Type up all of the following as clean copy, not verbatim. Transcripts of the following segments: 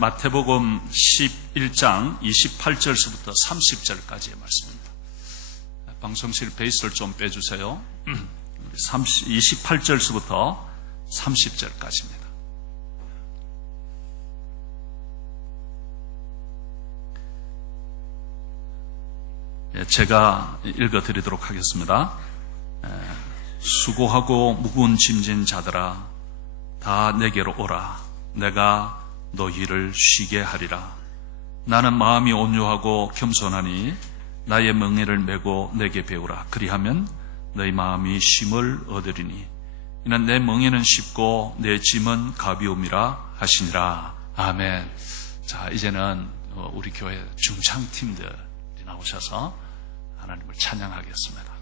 마태복음 11장 28절서부터 30절까지의 말씀입니다. 방송실 베이스를 좀 빼주세요. 28절서부터 30절까지입니다. 제가 읽어드리도록 하겠습니다. 수고하고 무거운 짐진 자들아 다 내게로 오라. 내가 너희를 쉬게 하리라. 나는 마음이 온유하고 겸손하니 나의 멍에를 메고 내게 배우라. 그리하면 너희 마음이 쉼을 얻으리니 이는 내 멍에는 쉽고 내 짐은 가벼움이라 하시니라. 아멘. 자, 이제는 우리 교회 중창팀들이 나오셔서 하나님을 찬양하겠습니다.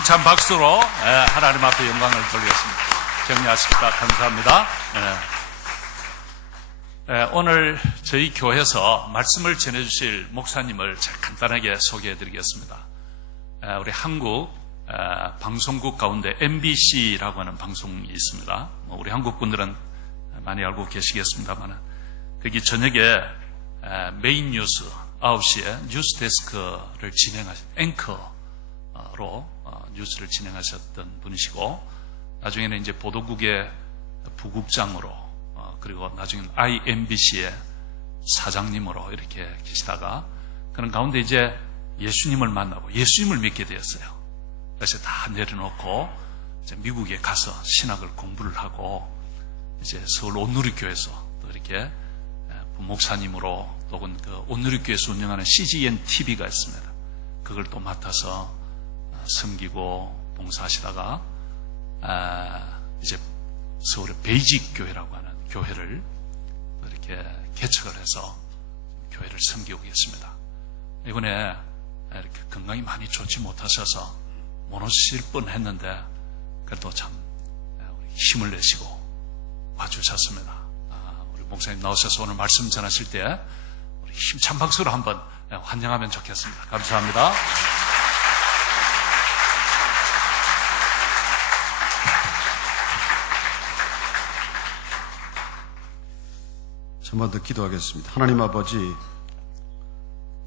힘찬 박수로 하나님 앞에 영광을 돌리겠습니다. 정리하십니다. 감사합니다. 오늘 저희 교회에서 말씀을 전해주실 목사님을 간단하게 소개해드리겠습니다. 우리 한국 방송국 가운데 MBC라고 하는 방송이 있습니다. 우리 한국 분들은 많이 알고 계시겠습니다만, 거기 저녁에 메인 뉴스 9시에 뉴스 데스크를 진행하신 앵커로 뉴스를 진행하셨던 분이시고, 나중에는 이제 보도국의 부국장으로, 그리고 나중에는 IMBC의 사장님으로 이렇게 계시다가, 그런 가운데 이제 예수님을 만나고 예수님을 믿게 되었어요. 그래서 다 내려놓고 이제 미국에 가서 신학을 공부를 하고, 이제 서울 온누리교회에서 또 이렇게 목사님으로, 또는 그 온누리교회에서 운영하는 CGN TV가 있습니다. 그걸 또 맡아서 섬기고 봉사하시다가 이제 서울의 베이직 교회라고 하는 교회를 이렇게 개척을 해서 교회를 섬기고 계십니다. 이번에 이렇게 건강이 많이 좋지 못하셔서 못 오실 뻔했는데 그래도 참 힘을 내시고 와주셨습니다. 우리 목사님 나오셔서 오늘 말씀 전하실 때 우리 힘찬 박수로 한번 환영하면 좋겠습니다. 감사합니다. 한번 더 기도하겠습니다. 하나님 아버지,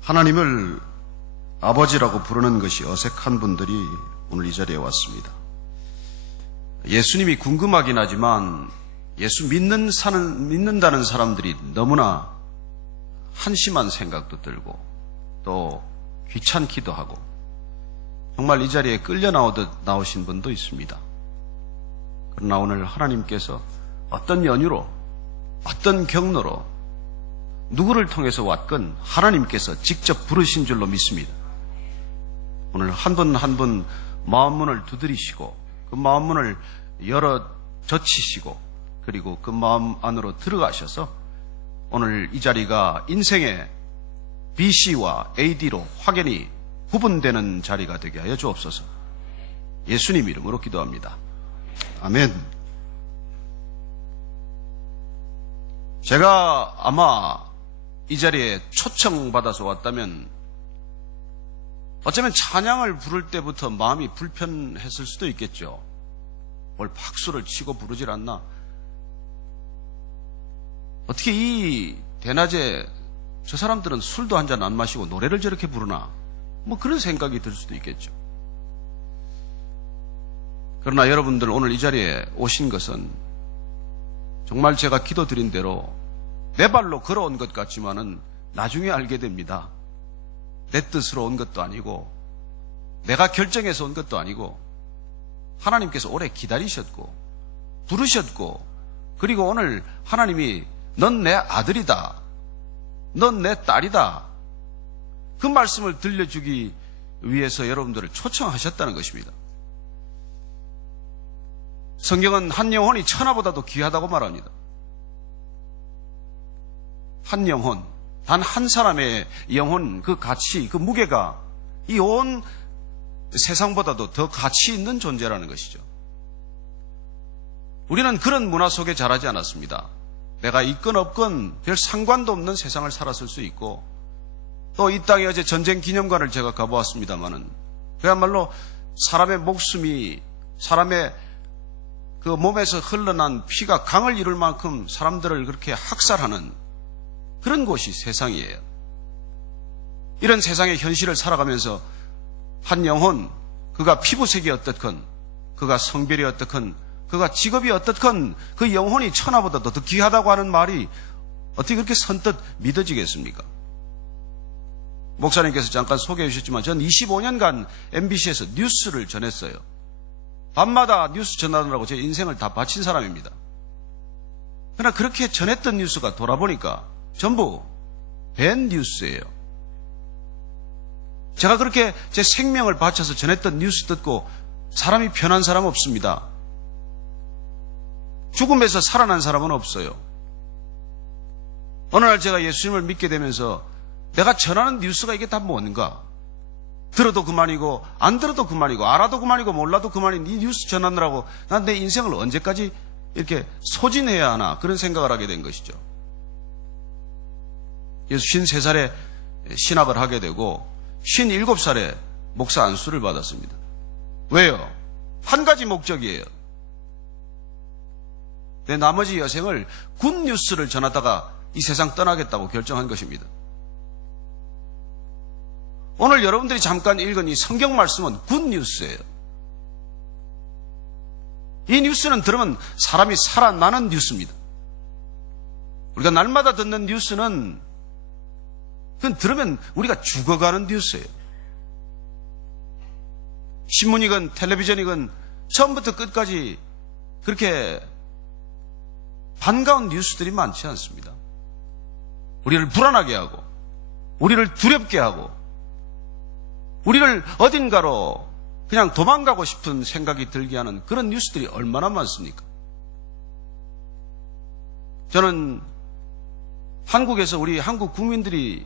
하나님을 아버지라고 부르는 것이 어색한 분들이 오늘 이 자리에 왔습니다. 예수님이 궁금하긴 하지만 예수 믿는다는 사람들이 너무나 한심한 생각도 들고 또 귀찮기도 하고, 정말 이 자리에 끌려 나오신 분도 있습니다. 그러나 오늘 하나님께서 어떤 연유로, 어떤 경로로, 누구를 통해서 왔건 하나님께서 직접 부르신 줄로 믿습니다. 오늘 한 분 한 분 마음문을 두드리시고 그 마음문을 열어 젖히시고, 그리고 그 마음 안으로 들어가셔서 오늘 이 자리가 인생의 BC와 AD로 확연히 구분되는 자리가 되게 하여 주옵소서. 예수님 이름으로 기도합니다. 아멘. 제가 아마 이 자리에 초청받아서 왔다면 어쩌면 찬양을 부를 때부터 마음이 불편했을 수도 있겠죠. 뭘 박수를 치고 부르질 않나? 어떻게 이 대낮에 저 사람들은 술도 한 잔 안 마시고 노래를 저렇게 부르나? 뭐 그런 생각이 들 수도 있겠죠. 그러나 여러분들 오늘 이 자리에 오신 것은 정말 제가 기도드린 대로 내 발로 걸어온 것 같지만은 나중에 알게 됩니다. 내 뜻으로 온 것도 아니고 내가 결정해서 온 것도 아니고 하나님께서 오래 기다리셨고 부르셨고, 그리고 오늘 하나님이 넌 내 아들이다, 넌 내 딸이다, 그 말씀을 들려주기 위해서 여러분들을 초청하셨다는 것입니다. 성경은 한 영혼이 천하보다도 귀하다고 말합니다. 한 영혼, 단 한 사람의 영혼, 그 가치, 그 무게가 이 온 세상보다도 더 가치 있는 존재라는 것이죠. 우리는 그런 문화 속에 자라지 않았습니다. 내가 있건 없건 별 상관도 없는 세상을 살았을 수 있고, 또 이 땅에 어제 전쟁 기념관을 제가 가보았습니다마는 그야말로 사람의 목숨이, 사람의 그 몸에서 흘러난 피가 강을 이룰 만큼 사람들을 그렇게 학살하는 그런 곳이 세상이에요. 이런 세상의 현실을 살아가면서 한 영혼, 그가 피부색이 어떻건, 그가 성별이 어떻건, 그가 직업이 어떻건 그 영혼이 천하보다도 더 귀하다고 하는 말이 어떻게 그렇게 선뜻 믿어지겠습니까? 목사님께서 잠깐 소개해 주셨지만 전 25년간 MBC에서 뉴스를 전했어요. 밤마다 뉴스 전하느라고 제 인생을 다 바친 사람입니다. 그러나 그렇게 전했던 뉴스가 돌아보니까 전부 밴 뉴스예요. 제가 그렇게 제 생명을 바쳐서 전했던 뉴스 듣고 사람이 변한 사람 없습니다. 죽음에서 살아난 사람은 없어요. 어느 날 제가 예수님을 믿게 되면서 내가 전하는 뉴스가 이게 다 뭔가? 들어도 그만이고 안 들어도 그만이고 알아도 그만이고 몰라도 그만인 이 뉴스 전하느라고 난 내 인생을 언제까지 이렇게 소진해야 하나 그런 생각을 하게 된 것이죠. 그래서 53살에 신학을 하게 되고 57살에 목사 안수를 받았습니다. 왜요? 한 가지 목적이에요. 내 나머지 여생을 굿뉴스를 전하다가 이 세상 떠나겠다고 결정한 것입니다. 오늘 여러분들이 잠깐 읽은 이 성경 말씀은 굿뉴스예요. 이 뉴스는 들으면 사람이 살아나는 뉴스입니다. 우리가 날마다 듣는 뉴스는 그건 들으면 우리가 죽어가는 뉴스예요. 신문이건 텔레비전이건 처음부터 끝까지 그렇게 반가운 뉴스들이 많지 않습니다. 우리를 불안하게 하고 우리를 두렵게 하고 우리를 어딘가로 그냥 도망가고 싶은 생각이 들게 하는 그런 뉴스들이 얼마나 많습니까? 저는 한국에서 우리 한국 국민들이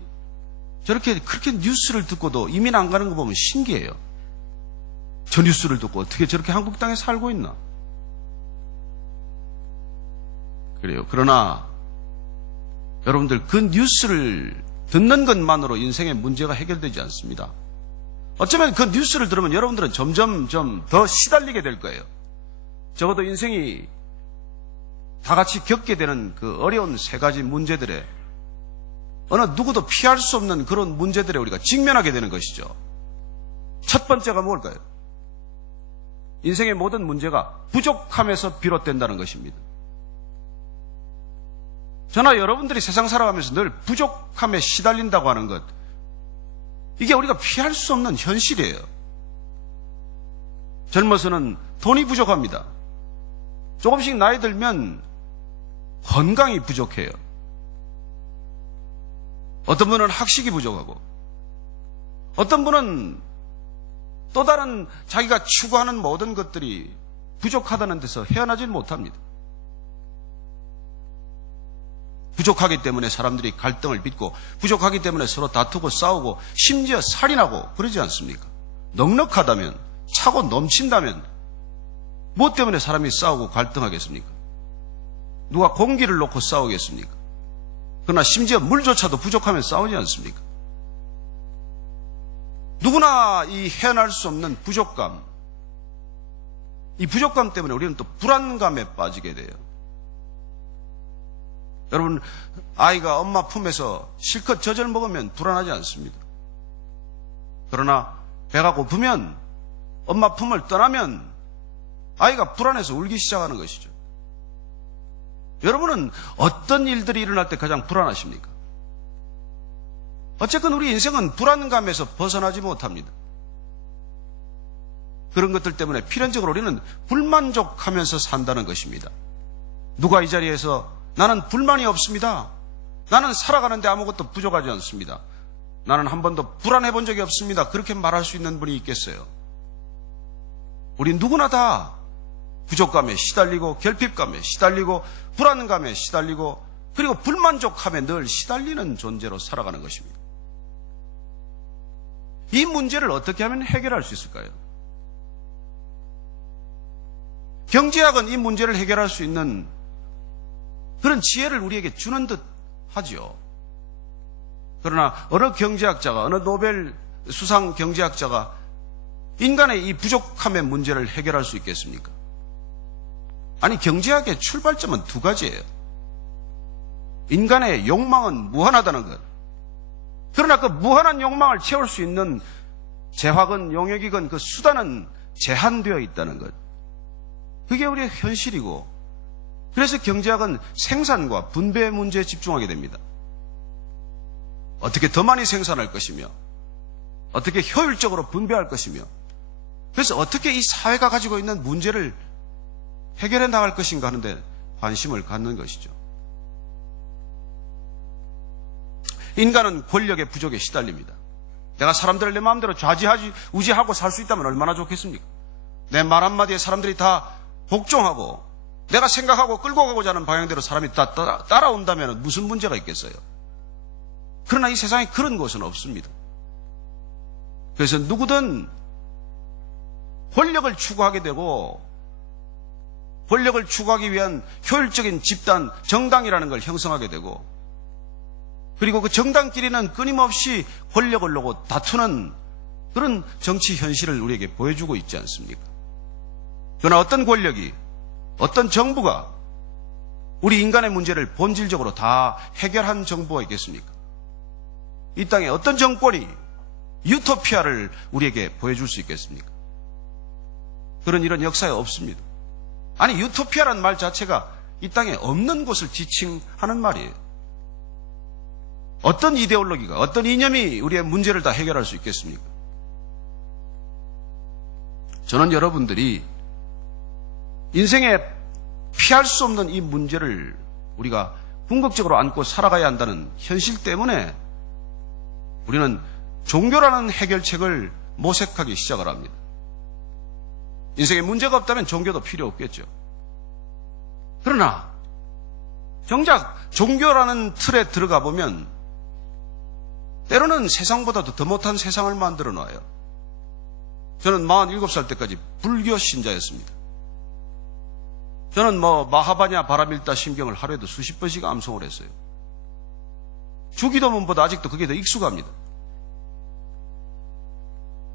그렇게 뉴스를 듣고도 이민 안 가는 거 보면 신기해요. 저 뉴스를 듣고 어떻게 저렇게 한국 땅에 살고 있나? 그래요. 그러나 여러분들 그 뉴스를 듣는 것만으로 인생의 문제가 해결되지 않습니다. 어쩌면 그 뉴스를 들으면 여러분들은 점점 좀 더 시달리게 될 거예요. 적어도 인생이 다 같이 겪게 되는 그 어려운 세 가지 문제들에 어느 누구도 피할 수 없는 그런 문제들에 우리가 직면하게 되는 것이죠. 첫 번째가 뭘까요? 인생의 모든 문제가 부족함에서 비롯된다는 것입니다. 저나 여러분들이 세상 살아가면서 늘 부족함에 시달린다고 하는 것, 이게 우리가 피할 수 없는 현실이에요. 젊어서는 돈이 부족합니다. 조금씩 나이 들면 건강이 부족해요. 어떤 분은 학식이 부족하고 어떤 분은 또 다른 자기가 추구하는 모든 것들이 부족하다는 데서 헤어나질 못합니다. 부족하기 때문에 사람들이 갈등을 빚고 부족하기 때문에 서로 다투고 싸우고 심지어 살인하고 그러지 않습니까? 넉넉하다면 차고 넘친다면 무엇 때문에 사람이 싸우고 갈등하겠습니까? 누가 공기를 놓고 싸우겠습니까? 그러나 심지어 물조차도 부족하면 싸우지 않습니까? 누구나 이 헤어날 수 없는 부족감, 이 부족감 때문에 우리는 또 불안감에 빠지게 돼요. 여러분, 아이가 엄마 품에서 실컷 젖을 먹으면 불안하지 않습니다. 그러나 배가 고프면 엄마 품을 떠나면 아이가 불안해서 울기 시작하는 것이죠. 여러분은 어떤 일들이 일어날 때 가장 불안하십니까? 어쨌든 우리 인생은 불안감에서 벗어나지 못합니다. 그런 것들 때문에 필연적으로 우리는 불만족하면서 산다는 것입니다. 누가 이 자리에서 나는 불만이 없습니다. 나는 살아가는데 아무것도 부족하지 않습니다. 나는 한 번도 불안해 본 적이 없습니다. 그렇게 말할 수 있는 분이 있겠어요? 우리 누구나 다 부족감에 시달리고 결핍감에 시달리고 불안감에 시달리고 그리고 불만족함에 늘 시달리는 존재로 살아가는 것입니다. 이 문제를 어떻게 하면 해결할 수 있을까요? 경제학은 이 문제를 해결할 수 있는 그런 지혜를 우리에게 주는 듯 하죠. 그러나 어느 경제학자가, 어느 노벨 수상 경제학자가 인간의 이 부족함의 문제를 해결할 수 있겠습니까? 아니, 경제학의 출발점은 두 가지예요. 인간의 욕망은 무한하다는 것. 그러나 그 무한한 욕망을 채울 수 있는 재화건 용역이건 그 수단은 제한되어 있다는 것. 그게 우리의 현실이고, 그래서 경제학은 생산과 분배 문제에 집중하게 됩니다. 어떻게 더 많이 생산할 것이며 어떻게 효율적으로 분배할 것이며 그래서 어떻게 이 사회가 가지고 있는 문제를 해결해 나갈 것인가 하는데 관심을 갖는 것이죠. 인간은 권력의 부족에 시달립니다. 내가 사람들을 내 마음대로 좌지우지하고 살 수 있다면 얼마나 좋겠습니까? 내 말 한마디에 사람들이 다 복종하고 내가 생각하고 끌고 가고자 하는 방향대로 사람이 다 따라온다면 무슨 문제가 있겠어요? 그러나 이 세상에 그런 것은 없습니다. 그래서 누구든 권력을 추구하게 되고 권력을 추구하기 위한 효율적인 집단, 정당이라는 걸 형성하게 되고 그리고 그 정당끼리는 끊임없이 권력을 놓고 다투는 그런 정치 현실을 우리에게 보여주고 있지 않습니까? 그러나 어떤 권력이, 어떤 정부가 우리 인간의 문제를 본질적으로 다 해결한 정부가 있겠습니까? 이 땅에 어떤 정권이 유토피아를 우리에게 보여줄 수 있겠습니까? 그런 일은 역사에 없습니다. 아니, 유토피아라는 말 자체가 이 땅에 없는 것을 지칭하는 말이에요. 어떤 이데올로기가, 어떤 이념이 우리의 문제를 다 해결할 수 있겠습니까? 저는 여러분들이 인생에 피할 수 없는 이 문제를 우리가 궁극적으로 안고 살아가야 한다는 현실 때문에 우리는 종교라는 해결책을 모색하기 시작을 합니다. 인생에 문제가 없다면 종교도 필요 없겠죠. 그러나 정작 종교라는 틀에 들어가 보면 때로는 세상보다도 더 못한 세상을 만들어 놔요. 저는 47살 때까지 불교 신자였습니다. 저는 마하바냐 바라밀다 심경을 하루에도 수십 번씩 암송을 했어요. 주기도문보다 아직도 그게 더 익숙합니다.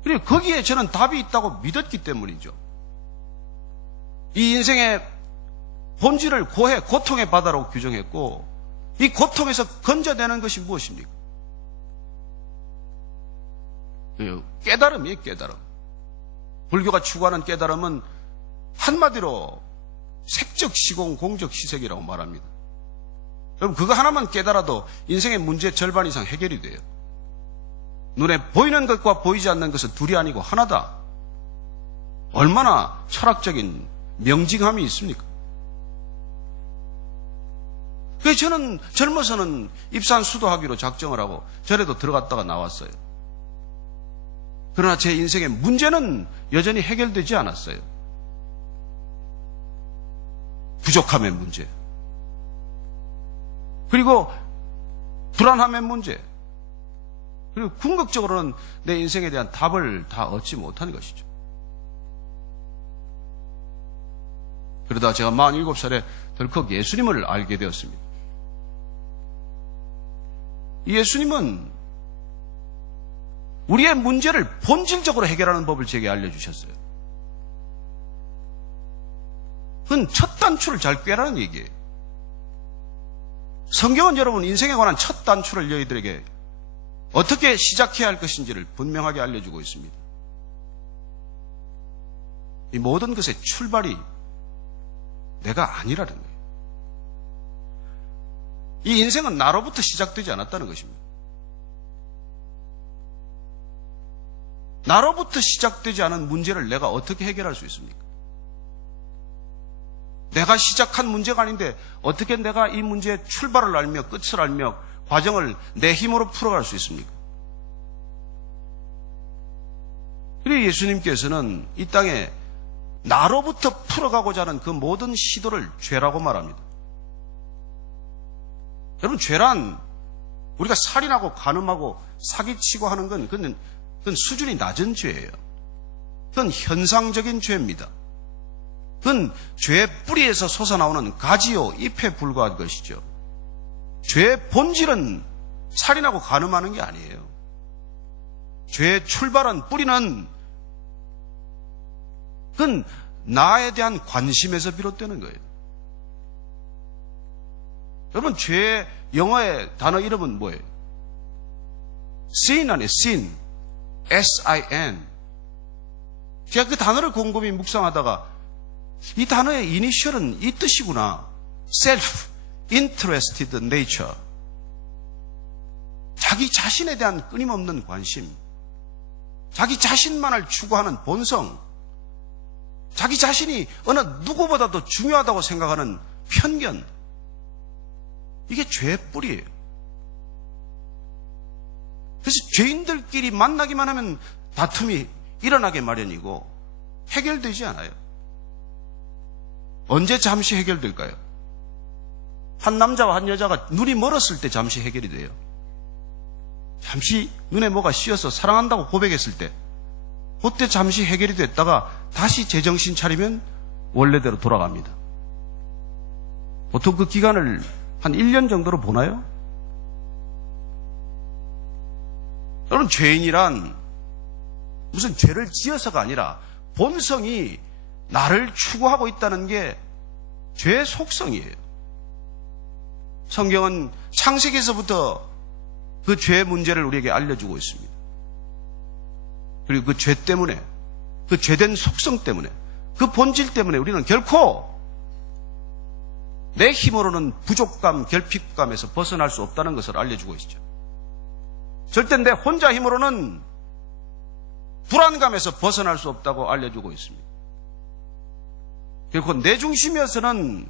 그리고 거기에 저는 답이 있다고 믿었기 때문이죠. 이 인생의 본질을 고통의 바다라고 규정했고 이 고통에서 건져내는 것이 무엇입니까? 깨달음이에요, 깨달음. 불교가 추구하는 깨달음은 한마디로 색적 시공, 공적 희색이라고 말합니다. 여러분, 그거 하나만 깨달아도 인생의 문제 절반 이상 해결이 돼요. 눈에 보이는 것과 보이지 않는 것은 둘이 아니고 하나다. 얼마나 철학적인 명징함이 있습니까? 그래서 저는 젊어서는 입산 수도하기로 작정을 하고 절에도 들어갔다가 나왔어요. 그러나 제 인생의 문제는 여전히 해결되지 않았어요. 부족함의 문제, 그리고 불안함의 문제, 그리고 궁극적으로는 내 인생에 대한 답을 다 얻지 못한 것이죠. 그러다 제가 47살에 덜컥 예수님을 알게 되었습니다. 이 예수님은 우리의 문제를 본질적으로 해결하는 법을 제게 알려주셨어요. 그건 첫 단추를 잘 꿰라는 얘기예요. 성경은 여러분 인생에 관한 첫 단추를 너희들에게 어떻게 시작해야 할 것인지를 분명하게 알려주고 있습니다. 이 모든 것의 출발이 내가 아니라는 거예요. 이 인생은 나로부터 시작되지 않았다는 것입니다. 나로부터 시작되지 않은 문제를 내가 어떻게 해결할 수 있습니까? 내가 시작한 문제가 아닌데 어떻게 내가 이 문제의 출발을 알며 끝을 알며 과정을 내 힘으로 풀어갈 수 있습니까? 그리고 예수님께서는 이 땅에 나로부터 풀어가고자 하는 그 모든 시도를 죄라고 말합니다. 여러분, 죄란 우리가 살인하고 간음하고 사기치고 하는 건 그건 수준이 낮은 죄예요. 그건 현상적인 죄입니다. 그건 죄의 뿌리에서 솟아나오는 가지요 잎에 불과한 것이죠. 죄의 본질은 살인하고 간음하는 게 아니에요. 죄의 출발은 뿌리는 그건 나에 대한 관심에서 비롯되는 거예요. 여러분, 죄의 영어의 단어 이름은 뭐예요? sin 아니에요. sin. S-I-N. 제가 그 단어를 곰곰이 묵상하다가 이 단어의 이니셜은 이 뜻이구나. self-interested nature. 자기 자신에 대한 끊임없는 관심, 자기 자신만을 추구하는 본성, 자기 자신이 어느 누구보다도 중요하다고 생각하는 편견, 이게 죄의 뿌리예요. 그래서 죄인들끼리 만나기만 하면 다툼이 일어나게 마련이고 해결되지 않아요. 언제 잠시 해결될까요? 한 남자와 한 여자가 눈이 멀었을 때 잠시 해결이 돼요. 잠시 눈에 뭐가 씌어서 사랑한다고 고백했을 때 그때 잠시 해결이 됐다가 다시 제정신 차리면 원래대로 돌아갑니다. 보통 그 기간을 한 1년 정도로 보나요? 여러분, 죄인이란 무슨 죄를 지어서가 아니라 본성이 나를 추구하고 있다는 게 죄의 속성이에요. 성경은 창세기에서부터 그 죄의 문제를 우리에게 알려주고 있습니다. 그리고 그 죄 때문에, 그 죄된 속성 때문에, 그 본질 때문에 우리는 결코 내 힘으로는 부족감, 결핍감에서 벗어날 수 없다는 것을 알려주고 있죠. 절대 내 혼자 힘으로는 불안감에서 벗어날 수 없다고 알려주고 있습니다. 결코 내 중심이어서는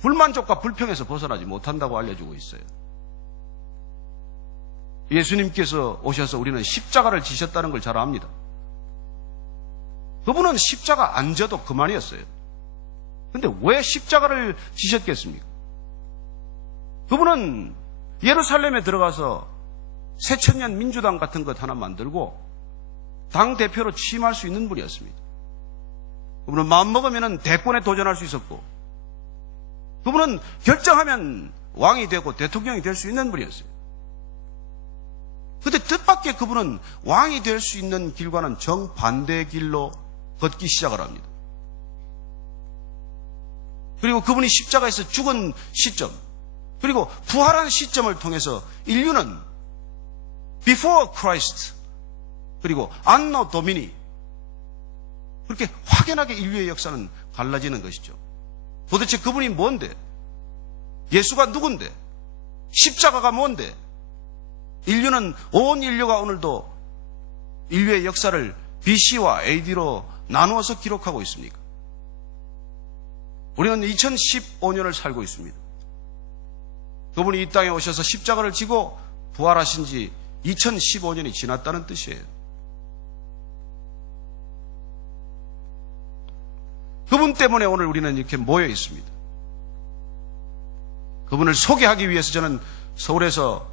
불만족과 불평에서 벗어나지 못한다고 알려주고 있어요. 예수님께서 오셔서 우리는 십자가를 지셨다는 걸 잘 압니다. 그분은 십자가 안 져도 그만이었어요. 근데 왜 십자가를 지셨겠습니까? 그분은 예루살렘에 들어가서 새천년 민주당 같은 것 하나 만들고 당대표로 취임할 수 있는 분이었습니다. 그분은 마음먹으면 대권에 도전할 수 있었고, 그분은 결정하면 왕이 되고 대통령이 될 수 있는 분이었어요. 근데 뜻밖의 그분은 왕이 될 수 있는 길과는 정반대의 길로 걷기 시작을 합니다. 그리고 그분이 십자가에서 죽은 시점, 그리고 부활한 시점을 통해서 인류는 Before Christ, 그리고 Anno Domini, 그렇게 확연하게 인류의 역사는 갈라지는 것이죠. 도대체 그분이 뭔데? 예수가 누군데? 십자가가 뭔데? 인류는, 온 인류가 오늘도 인류의 역사를 BC와 AD로 나누어서 기록하고 있습니까? 우리는 2015년을 살고 있습니다. 그분이 이 땅에 오셔서 십자가를 지고 부활하신 지 2015년이 지났다는 뜻이에요. 그분 때문에 오늘 우리는 이렇게 모여 있습니다. 그분을 소개하기 위해서 저는 서울에서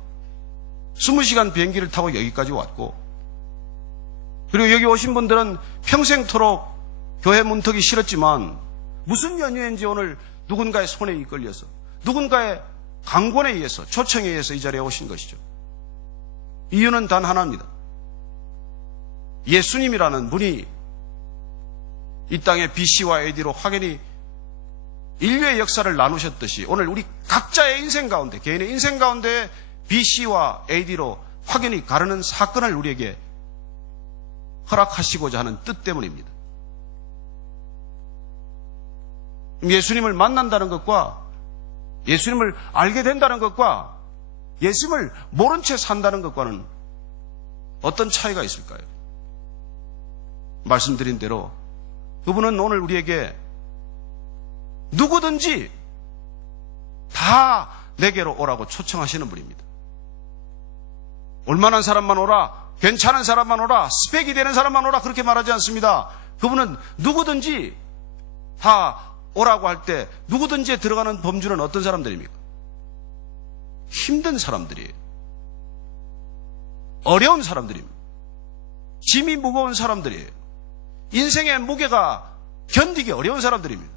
20시간 비행기를 타고 여기까지 왔고, 그리고 여기 오신 분들은 평생토록 교회 문턱이 싫었지만 무슨 연유인지 오늘 누군가의 손에 이끌려서, 누군가의 강권에 의해서, 초청에 의해서 이 자리에 오신 것이죠. 이유는 단 하나입니다. 예수님이라는 분이 이 땅의 BC와 AD로 확연히 인류의 역사를 나누셨듯이 오늘 우리 각자의 인생 가운데, 개인의 인생 가운데 BC와 AD로 확연히 가르는 사건을 우리에게 허락하시고자 하는 뜻 때문입니다. 예수님을 만난다는 것과 예수님을 알게 된다는 것과 예수님을 모른 채 산다는 것과는 어떤 차이가 있을까요? 말씀드린 대로 그분은 오늘 우리에게 누구든지 다 내게로 오라고 초청하시는 분입니다. 올만한 사람만 오라, 괜찮은 사람만 오라, 스펙이 되는 사람만 오라, 그렇게 말하지 않습니다. 그분은 누구든지 다 오라고 할 때 누구든지에 들어가는 범주는 어떤 사람들입니까? 힘든 사람들이에요. 어려운 사람들입니다. 짐이 무거운 사람들이에요. 인생의 무게가 견디기 어려운 사람들입니다.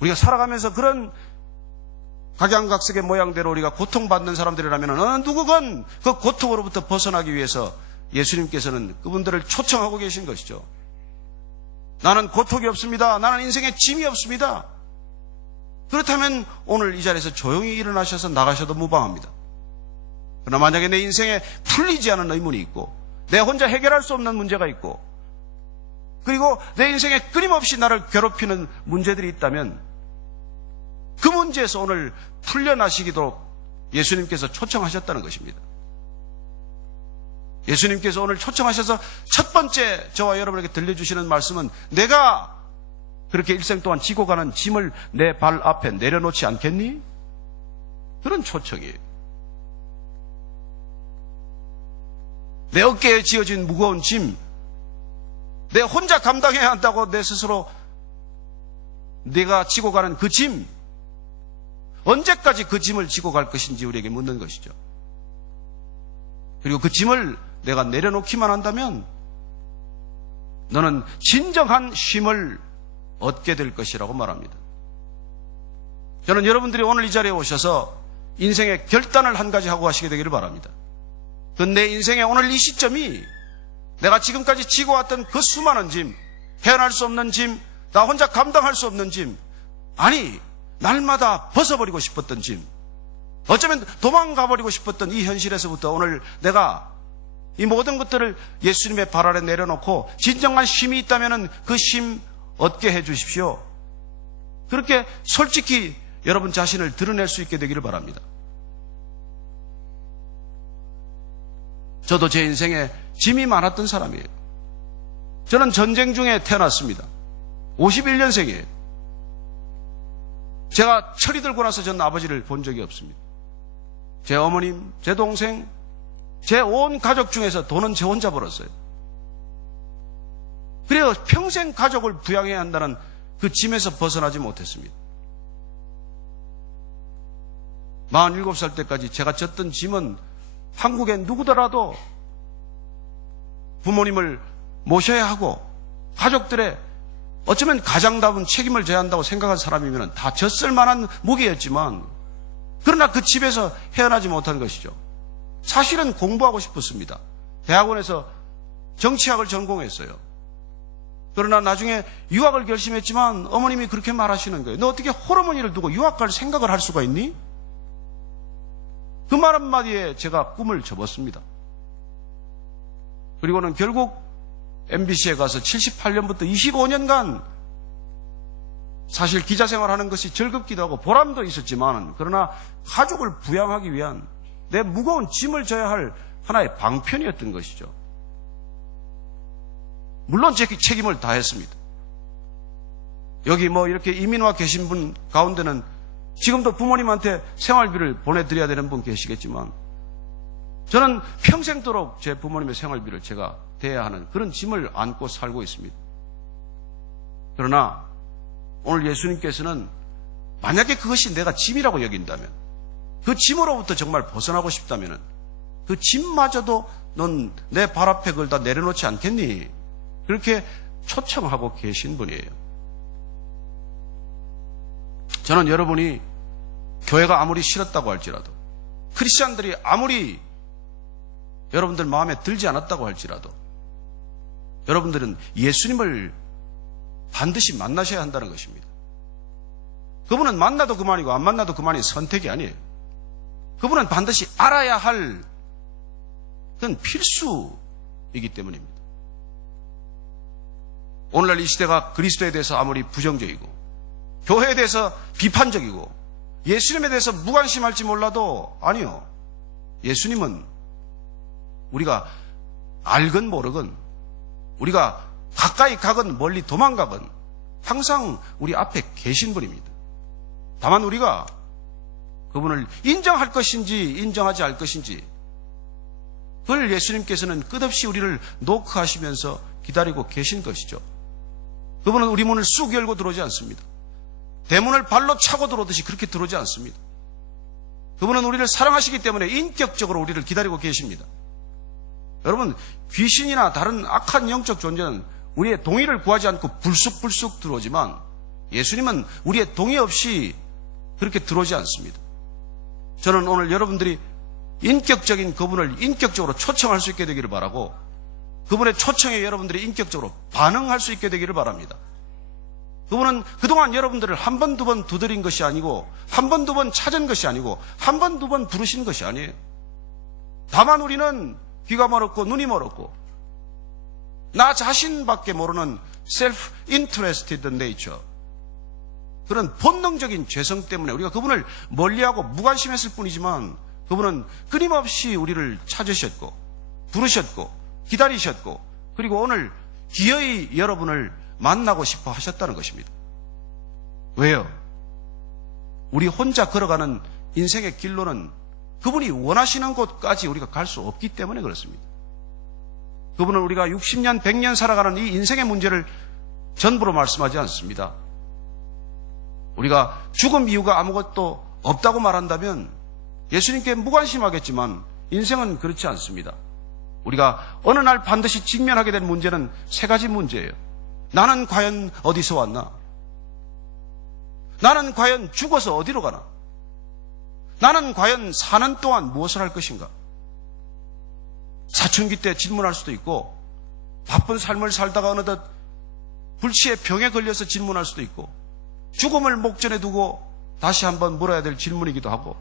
우리가 살아가면서 그런 각양각색의 모양대로 우리가 고통받는 사람들이라면 어느 누구건 그 고통으로부터 벗어나기 위해서 예수님께서는 그분들을 초청하고 계신 것이죠. 나는 고통이 없습니다. 나는 인생에 짐이 없습니다. 그렇다면 오늘 이 자리에서 조용히 일어나셔서 나가셔도 무방합니다. 그러나 만약에 내 인생에 풀리지 않은 의문이 있고, 내 혼자 해결할 수 없는 문제가 있고, 그리고 내 인생에 끊임없이 나를 괴롭히는 문제들이 있다면 그 문제에서 오늘 풀려나시도록 예수님께서 초청하셨다는 것입니다. 예수님께서 오늘 초청하셔서 첫 번째 저와 여러분에게 들려주시는 말씀은, 내가 그렇게 일생 동안 지고 가는 짐을 내 발 앞에 내려놓지 않겠니? 그런 초청이에요. 내 어깨에 지어진 무거운 짐, 내 혼자 감당해야 한다고 내 스스로 내가 지고 가는 그 짐, 언제까지 그 짐을 지고 갈 것인지 우리에게 묻는 것이죠. 그리고 그 짐을 내가 내려놓기만 한다면 너는 진정한 쉼을 얻게 될 것이라고 말합니다. 저는 여러분들이 오늘 이 자리에 오셔서 인생의 결단을 한 가지 하고 가시게 되기를 바랍니다. 그 내 인생의 오늘 이 시점이 내가 지금까지 지고 왔던 그 수많은 짐, 헤어날 수 없는 짐, 나 혼자 감당할 수 없는 짐, 아니 날마다 벗어버리고 싶었던 짐, 어쩌면 도망가버리고 싶었던 이 현실에서부터 오늘 내가 이 모든 것들을 예수님의 발 아래 내려놓고 진정한 쉼이 있다면 그 쉼 얻게 해 주십시오. 그렇게 솔직히 여러분 자신을 드러낼 수 있게 되기를 바랍니다. 저도 제 인생에 짐이 많았던 사람이에요. 저는 전쟁 중에 태어났습니다. 51년생이에요. 제가 철이 들고 나서 저는 아버지를 본 적이 없습니다. 제 어머님, 제 동생, 제 온 가족 중에서 돈은 제 혼자 벌었어요. 그래서 평생 가족을 부양해야 한다는 그 짐에서 벗어나지 못했습니다. 47살 때까지 제가 졌던 짐은 한국에 누구더라도 부모님을 모셔야 하고 가족들의 어쩌면 가장다운 책임을 져야 한다고 생각한 사람이면 다 졌을 만한 무게였지만 그러나 그 집에서 헤어나지 못한 것이죠. 사실은 공부하고 싶었습니다. 대학원에서 정치학을 전공했어요. 그러나 나중에 유학을 결심했지만 어머님이 그렇게 말하시는 거예요. 너 어떻게 호르몬이를 두고 유학 갈 생각을 할 수가 있니? 그 말 한마디에 제가 꿈을 접었습니다. 그리고는 결국 MBC에 가서 78년부터 25년간 사실 기자 생활하는 것이 즐겁기도 하고 보람도 있었지만 그러나 가족을 부양하기 위한 내 무거운 짐을 져야 할 하나의 방편이었던 것이죠. 물론 제 책임을 다했습니다. 여기 이렇게 이민와 계신 분 가운데는 지금도 부모님한테 생활비를 보내드려야 되는 분 계시겠지만 저는 평생도록 제 부모님의 생활비를 제가 대야 하는 그런 짐을 안고 살고 있습니다. 그러나 오늘 예수님께서는 만약에 그것이 내가 짐이라고 여긴다면 그 짐으로부터 정말 벗어나고 싶다면 그 짐마저도 넌 내 발 앞에 걸다 내려놓지 않겠니? 그렇게 초청하고 계신 분이에요. 저는 여러분이 교회가 아무리 싫었다고 할지라도 크리스찬들이 아무리 여러분들 마음에 들지 않았다고 할지라도 여러분들은 예수님을 반드시 만나셔야 한다는 것입니다. 그분은 만나도 그만이고 안 만나도 그만이 선택이 아니에요. 그분은 반드시 알아야 할 그건 필수이기 때문입니다. 오늘날 이 시대가 그리스도에 대해서 아무리 부정적이고 교회에 대해서 비판적이고 예수님에 대해서 무관심할지 몰라도 아니요. 예수님은 우리가 알건 모르건 우리가 가까이 가건 멀리 도망가건 항상 우리 앞에 계신 분입니다. 다만 우리가 그분을 인정할 것인지 인정하지 않을 것인지 그걸 예수님께서는 끝없이 우리를 노크하시면서 기다리고 계신 것이죠. 그분은 우리 문을 쑥 열고 들어오지 않습니다. 대문을 발로 차고 들어오듯이 그렇게 들어오지 않습니다. 그분은 우리를 사랑하시기 때문에 인격적으로 우리를 기다리고 계십니다. 여러분, 귀신이나 다른 악한 영적 존재는 우리의 동의를 구하지 않고 불쑥불쑥 들어오지만 예수님은 우리의 동의 없이 그렇게 들어오지 않습니다. 저는 오늘 여러분들이 인격적인 그분을 인격적으로 초청할 수 있게 되기를 바라고 그분의 초청에 여러분들이 인격적으로 반응할 수 있게 되기를 바랍니다. 그분은 그동안 여러분들을 한 번, 두 번 두드린 것이 아니고 한 번, 두 번 찾은 것이 아니고 한 번, 두 번 부르신 것이 아니에요. 다만 우리는 귀가 멀었고 눈이 멀었고 나 자신밖에 모르는 self-interested nature 그런 본능적인 죄성 때문에 우리가 그분을 멀리하고 무관심했을 뿐이지만 그분은 끊임없이 우리를 찾으셨고 부르셨고 기다리셨고 그리고 오늘 기어이 여러분을 만나고 싶어 하셨다는 것입니다. 왜요? 우리 혼자 걸어가는 인생의 길로는 그분이 원하시는 곳까지 우리가 갈 수 없기 때문에 그렇습니다. 그분은 우리가 60년, 100년 살아가는 이 인생의 문제를 전부로 말씀하지 않습니다. 우리가 죽음 이유가 아무것도 없다고 말한다면 예수님께 무관심하겠지만 인생은 그렇지 않습니다. 우리가 어느 날 반드시 직면하게 될 문제는 세 가지 문제예요. 나는 과연 어디서 왔나? 나는 과연 죽어서 어디로 가나? 나는 과연 사는 동안 무엇을 할 것인가? 사춘기 때 질문할 수도 있고, 바쁜 삶을 살다가 어느덧 불치의 병에 걸려서 질문할 수도 있고, 죽음을 목전에 두고 다시 한번 물어야 될 질문이기도 하고,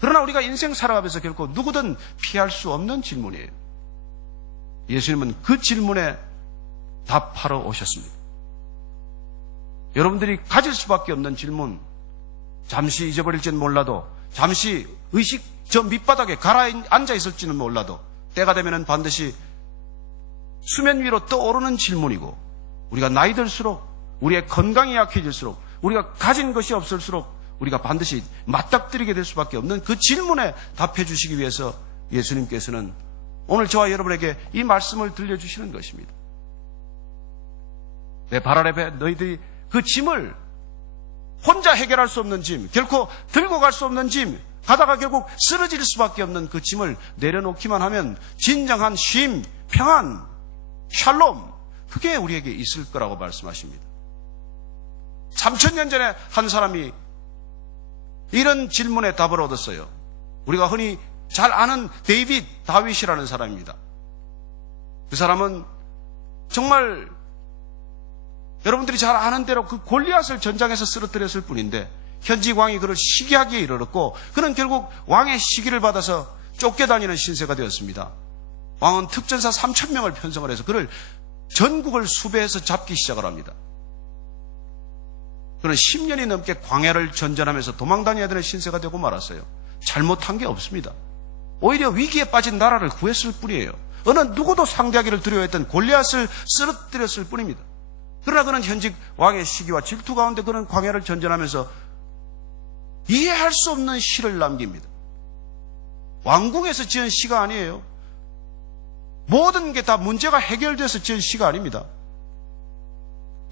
그러나 우리가 인생 살아가면서 결코 누구든 피할 수 없는 질문이에요. 예수님은 그 질문에 답하러 오셨습니다. 여러분들이 가질 수밖에 없는 질문, 잠시 잊어버릴지는 몰라도, 잠시 의식 저 밑바닥에 가라앉아 있을지는 몰라도 때가 되면 반드시 수면 위로 떠오르는 질문이고, 우리가 나이 들수록, 우리의 건강이 약해질수록, 우리가 가진 것이 없을수록 우리가 반드시 맞닥뜨리게 될 수밖에 없는 그 질문에 답해 주시기 위해서 예수님께서는 오늘 저와 여러분에게 이 말씀을 들려주시는 것입니다. 내 발 아래 너희들이 그 짐을 혼자 해결할 수 없는 짐, 결코 들고 갈 수 없는 짐, 가다가 결국 쓰러질 수밖에 없는 그 짐을 내려놓기만 하면 진정한 쉼, 평안, 샬롬, 그게 우리에게 있을 거라고 말씀하십니다. 3000년 전에 한 사람이 이런 질문에 답을 얻었어요. 우리가 흔히 잘 아는 다윗이라는 사람입니다. 그 사람은 정말 여러분들이 잘 아는 대로 그 골리앗을 전장에서 쓰러뜨렸을 뿐인데, 현지 왕이 그를 시기하기에 이르렀고, 그는 결국 왕의 시기를 받아서 쫓겨다니는 신세가 되었습니다. 왕은 특전사 3000명을 편성을 해서 그를 전국을 수배해서 잡기 시작을 합니다. 그는 10년이 넘게 광야를 전전하면서 도망다녀야 되는 신세가 되고 말았어요. 잘못한 게 없습니다. 오히려 위기에 빠진 나라를 구했을 뿐이에요. 어느 누구도 상대하기를 두려워했던 골리앗을 쓰러뜨렸을 뿐입니다. 그러나 그는 현직 왕의 시기와 질투 가운데 그는 광야를 전전하면서 이해할 수 없는 시를 남깁니다. 왕궁에서 지은 시가 아니에요. 모든 게 다 문제가 해결돼서 지은 시가 아닙니다.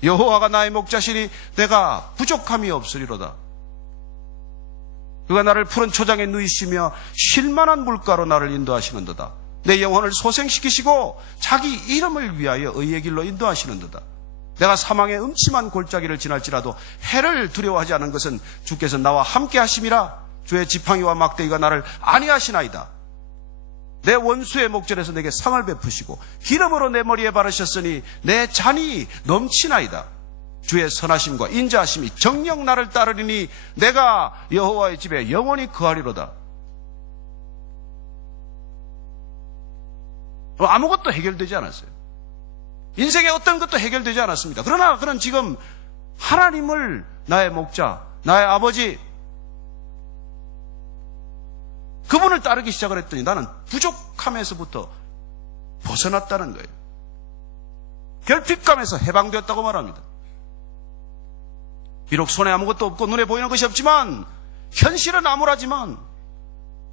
여호와가 나의 목자시니 내가 부족함이 없으리로다. 그가 나를 푸른 초장에 누이시며 쉴만한 물가로 나를 인도하시는도다. 내 영혼을 소생시키시고 자기 이름을 위하여 의의 길로 인도하시는도다. 내가 사망의 음침한 골짜기를 지날지라도 해를 두려워하지 않은 것은 주께서 나와 함께 하심이라. 주의 지팡이와 막대기가 나를 안위하시나이다. 내 원수의 목전에서 내게 상을 베푸시고 기름으로 내 머리에 바르셨으니 내 잔이 넘치나이다. 주의 선하심과 인자하심이 정녕 나를 따르리니 내가 여호와의 집에 영원히 거하리로다. 아무것도 해결되지 않았어요. 인생의 어떤 것도 해결되지 않았습니다. 그러나 그는 지금 하나님을 나의 목자, 나의 아버지, 그분을 따르기 시작을 했더니 나는 부족함에서부터 벗어났다는 거예요. 결핍감에서 해방되었다고 말합니다. 비록 손에 아무것도 없고 눈에 보이는 것이 없지만, 현실은 암울하지만,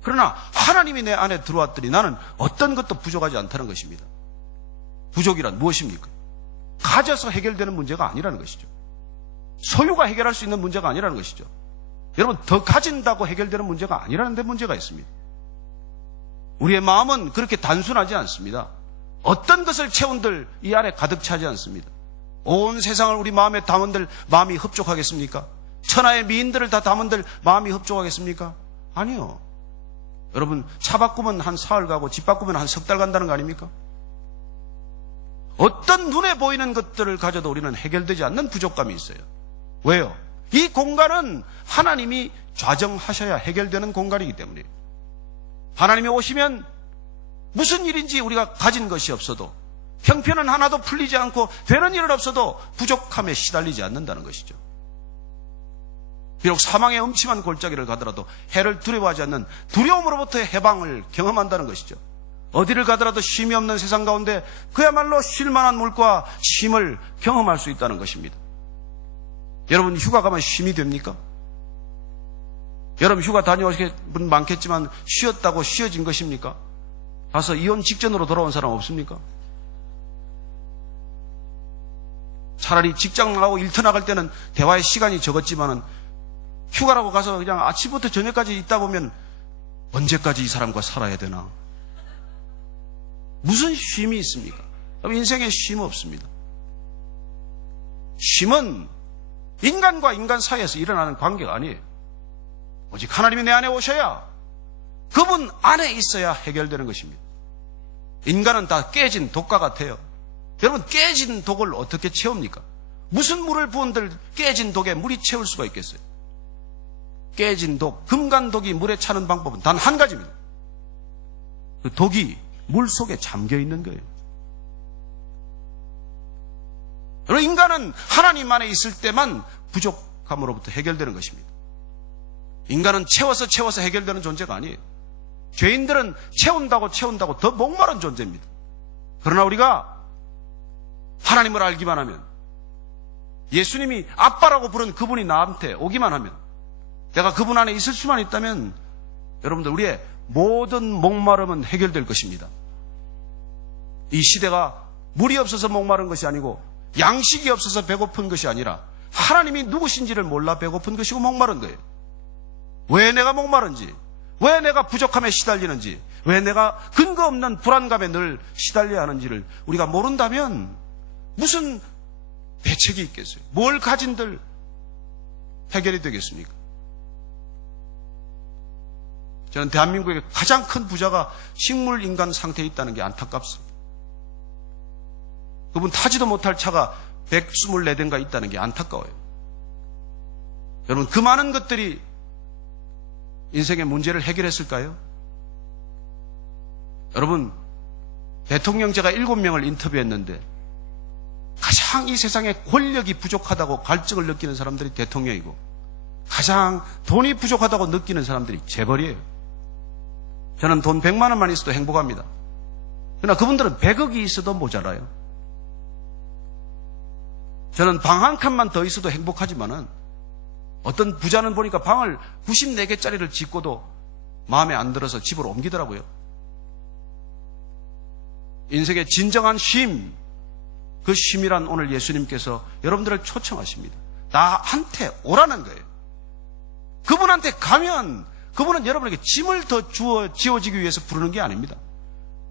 그러나 하나님이 내 안에 들어왔더니 나는 어떤 것도 부족하지 않다는 것입니다. 부족이란 무엇입니까? 가져서 해결되는 문제가 아니라는 것이죠. 소유가 해결할 수 있는 문제가 아니라는 것이죠. 여러분, 더 가진다고 해결되는 문제가 아니라는 데 문제가 있습니다. 우리의 마음은 그렇게 단순하지 않습니다. 어떤 것을 채운들 이 안에 가득 차지 않습니다. 온 세상을 우리 마음에 담은들 마음이 흡족하겠습니까? 천하의 미인들을 다 담은들 마음이 흡족하겠습니까? 아니요. 여러분, 차 바꾸면 한 사흘 가고 집 바꾸면 한 석 달 간다는 거 아닙니까? 어떤 눈에 보이는 것들을 가져도 우리는 해결되지 않는 부족감이 있어요. 왜요? 이 공간은 하나님이 좌정하셔야 해결되는 공간이기 때문이에요. 하나님이 오시면 무슨 일인지 우리가 가진 것이 없어도, 형편은 하나도 풀리지 않고 되는 일은 없어도 부족함에 시달리지 않는다는 것이죠. 비록 사망의 음침한 골짜기를 가더라도 해를 두려워하지 않는 두려움으로부터의 해방을 경험한다는 것이죠. 어디를 가더라도 쉼이 없는 세상 가운데 그야말로 쉴만한 물과 쉼을 경험할 수 있다는 것입니다. 여러분, 휴가 가면 쉼이 됩니까? 여러분, 휴가 다녀오신 분 많겠지만 쉬었다고 쉬어진 것입니까? 가서 이혼 직전으로 돌아온 사람 없습니까? 차라리 직장 나가고 일터 나갈 때는 대화의 시간이 적었지만은 휴가라고 가서 그냥 아침부터 저녁까지 있다 보면 언제까지 이 사람과 살아야 되나? 무슨 쉼이 있습니까? 인생에 쉼 없습니다. 쉼은 인간과 인간 사이에서 일어나는 관계가 아니에요. 오직 하나님이 내 안에 오셔야, 그분 안에 있어야 해결되는 것입니다. 인간은 다 깨진 독과 같아요. 여러분, 깨진 독을 어떻게 채웁니까? 무슨 물을 부은들 깨진 독에 물이 채울 수가 있겠어요? 깨진 독, 금간독이 물에 차는 방법은 단 한 가지입니다. 그 독이 물 속에 잠겨 있는 거예요. 여러분, 인간은 하나님 안에 있을 때만 부족함으로부터 해결되는 것입니다. 인간은 채워서 해결되는 존재가 아니에요. 죄인들은 채운다고 더 목마른 존재입니다. 그러나 우리가 하나님을 알기만 하면, 예수님이 아빠라고 부른 그분이 나한테 오기만 하면, 내가 그분 안에 있을 수만 있다면, 여러분들, 우리의 모든 목마름은 해결될 것입니다. 이 시대가 물이 없어서 목마른 것이 아니고, 양식이 없어서 배고픈 것이 아니라, 하나님이 누구신지를 몰라 배고픈 것이고 목마른 거예요. 왜 내가 목마른지, 왜 내가 부족함에 시달리는지, 왜 내가 근거 없는 불안감에 늘 시달려야 하는지를 우리가 모른다면 무슨 대책이 있겠어요? 뭘 가진들 해결이 되겠습니까? 저는 대한민국의 가장 큰 부자가 식물인간 상태에 있다는 게 안타깝습니다. 그분 타지도 못할 차가 124대인가 있다는 게 안타까워요. 여러분, 그 많은 것들이 인생의 문제를 해결했을까요? 여러분, 대통령 제가 7명을 인터뷰했는데 가장 이 세상에 권력이 부족하다고 갈증을 느끼는 사람들이 대통령이고, 가장 돈이 부족하다고 느끼는 사람들이 재벌이에요. 저는 돈 100만 원만 있어도 행복합니다. 그러나 그분들은 100억이 있어도 모자라요. 저는 방 한 칸만 더 있어도 행복하지만은, 어떤 부자는 보니까 방을 94개짜리를 짓고도 마음에 안 들어서 집으로 옮기더라고요. 인생의 진정한 쉼, 그 쉼이란 오늘 예수님께서 여러분들을 초청하십니다. 나한테 오라는 거예요. 그분한테 가면 그분은 여러분에게 짐을 더 지워지기 위해서 부르는 게 아닙니다.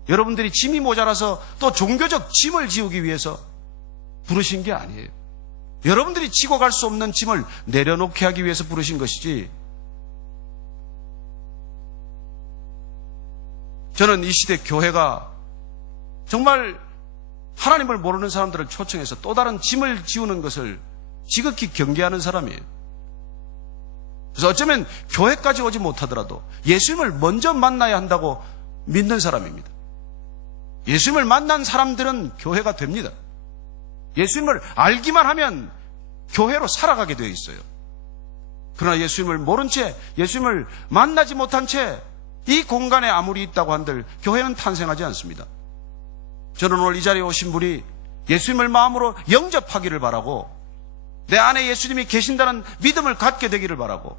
여러분들이 짐이 모자라서 또 종교적 짐을 지우기 위해서 부르신 게 아니에요. 여러분들이 지고 갈 수 없는 짐을 내려놓게 하기 위해서 부르신 것이지, 저는 이 시대 교회가 정말 하나님을 모르는 사람들을 초청해서 또 다른 짐을 지우는 것을 지극히 경계하는 사람이에요. 그래서 어쩌면 교회까지 오지 못하더라도 예수님을 먼저 만나야 한다고 믿는 사람입니다. 예수님을 만난 사람들은 교회가 됩니다. 예수님을 알기만 하면 교회로 살아가게 되어 있어요. 그러나 예수님을 모른 채, 예수님을 만나지 못한 채 이 공간에 아무리 있다고 한들 교회는 탄생하지 않습니다. 저는 오늘 이 자리에 오신 분이 예수님을 마음으로 영접하기를 바라고, 내 안에 예수님이 계신다는 믿음을 갖게 되기를 바라고,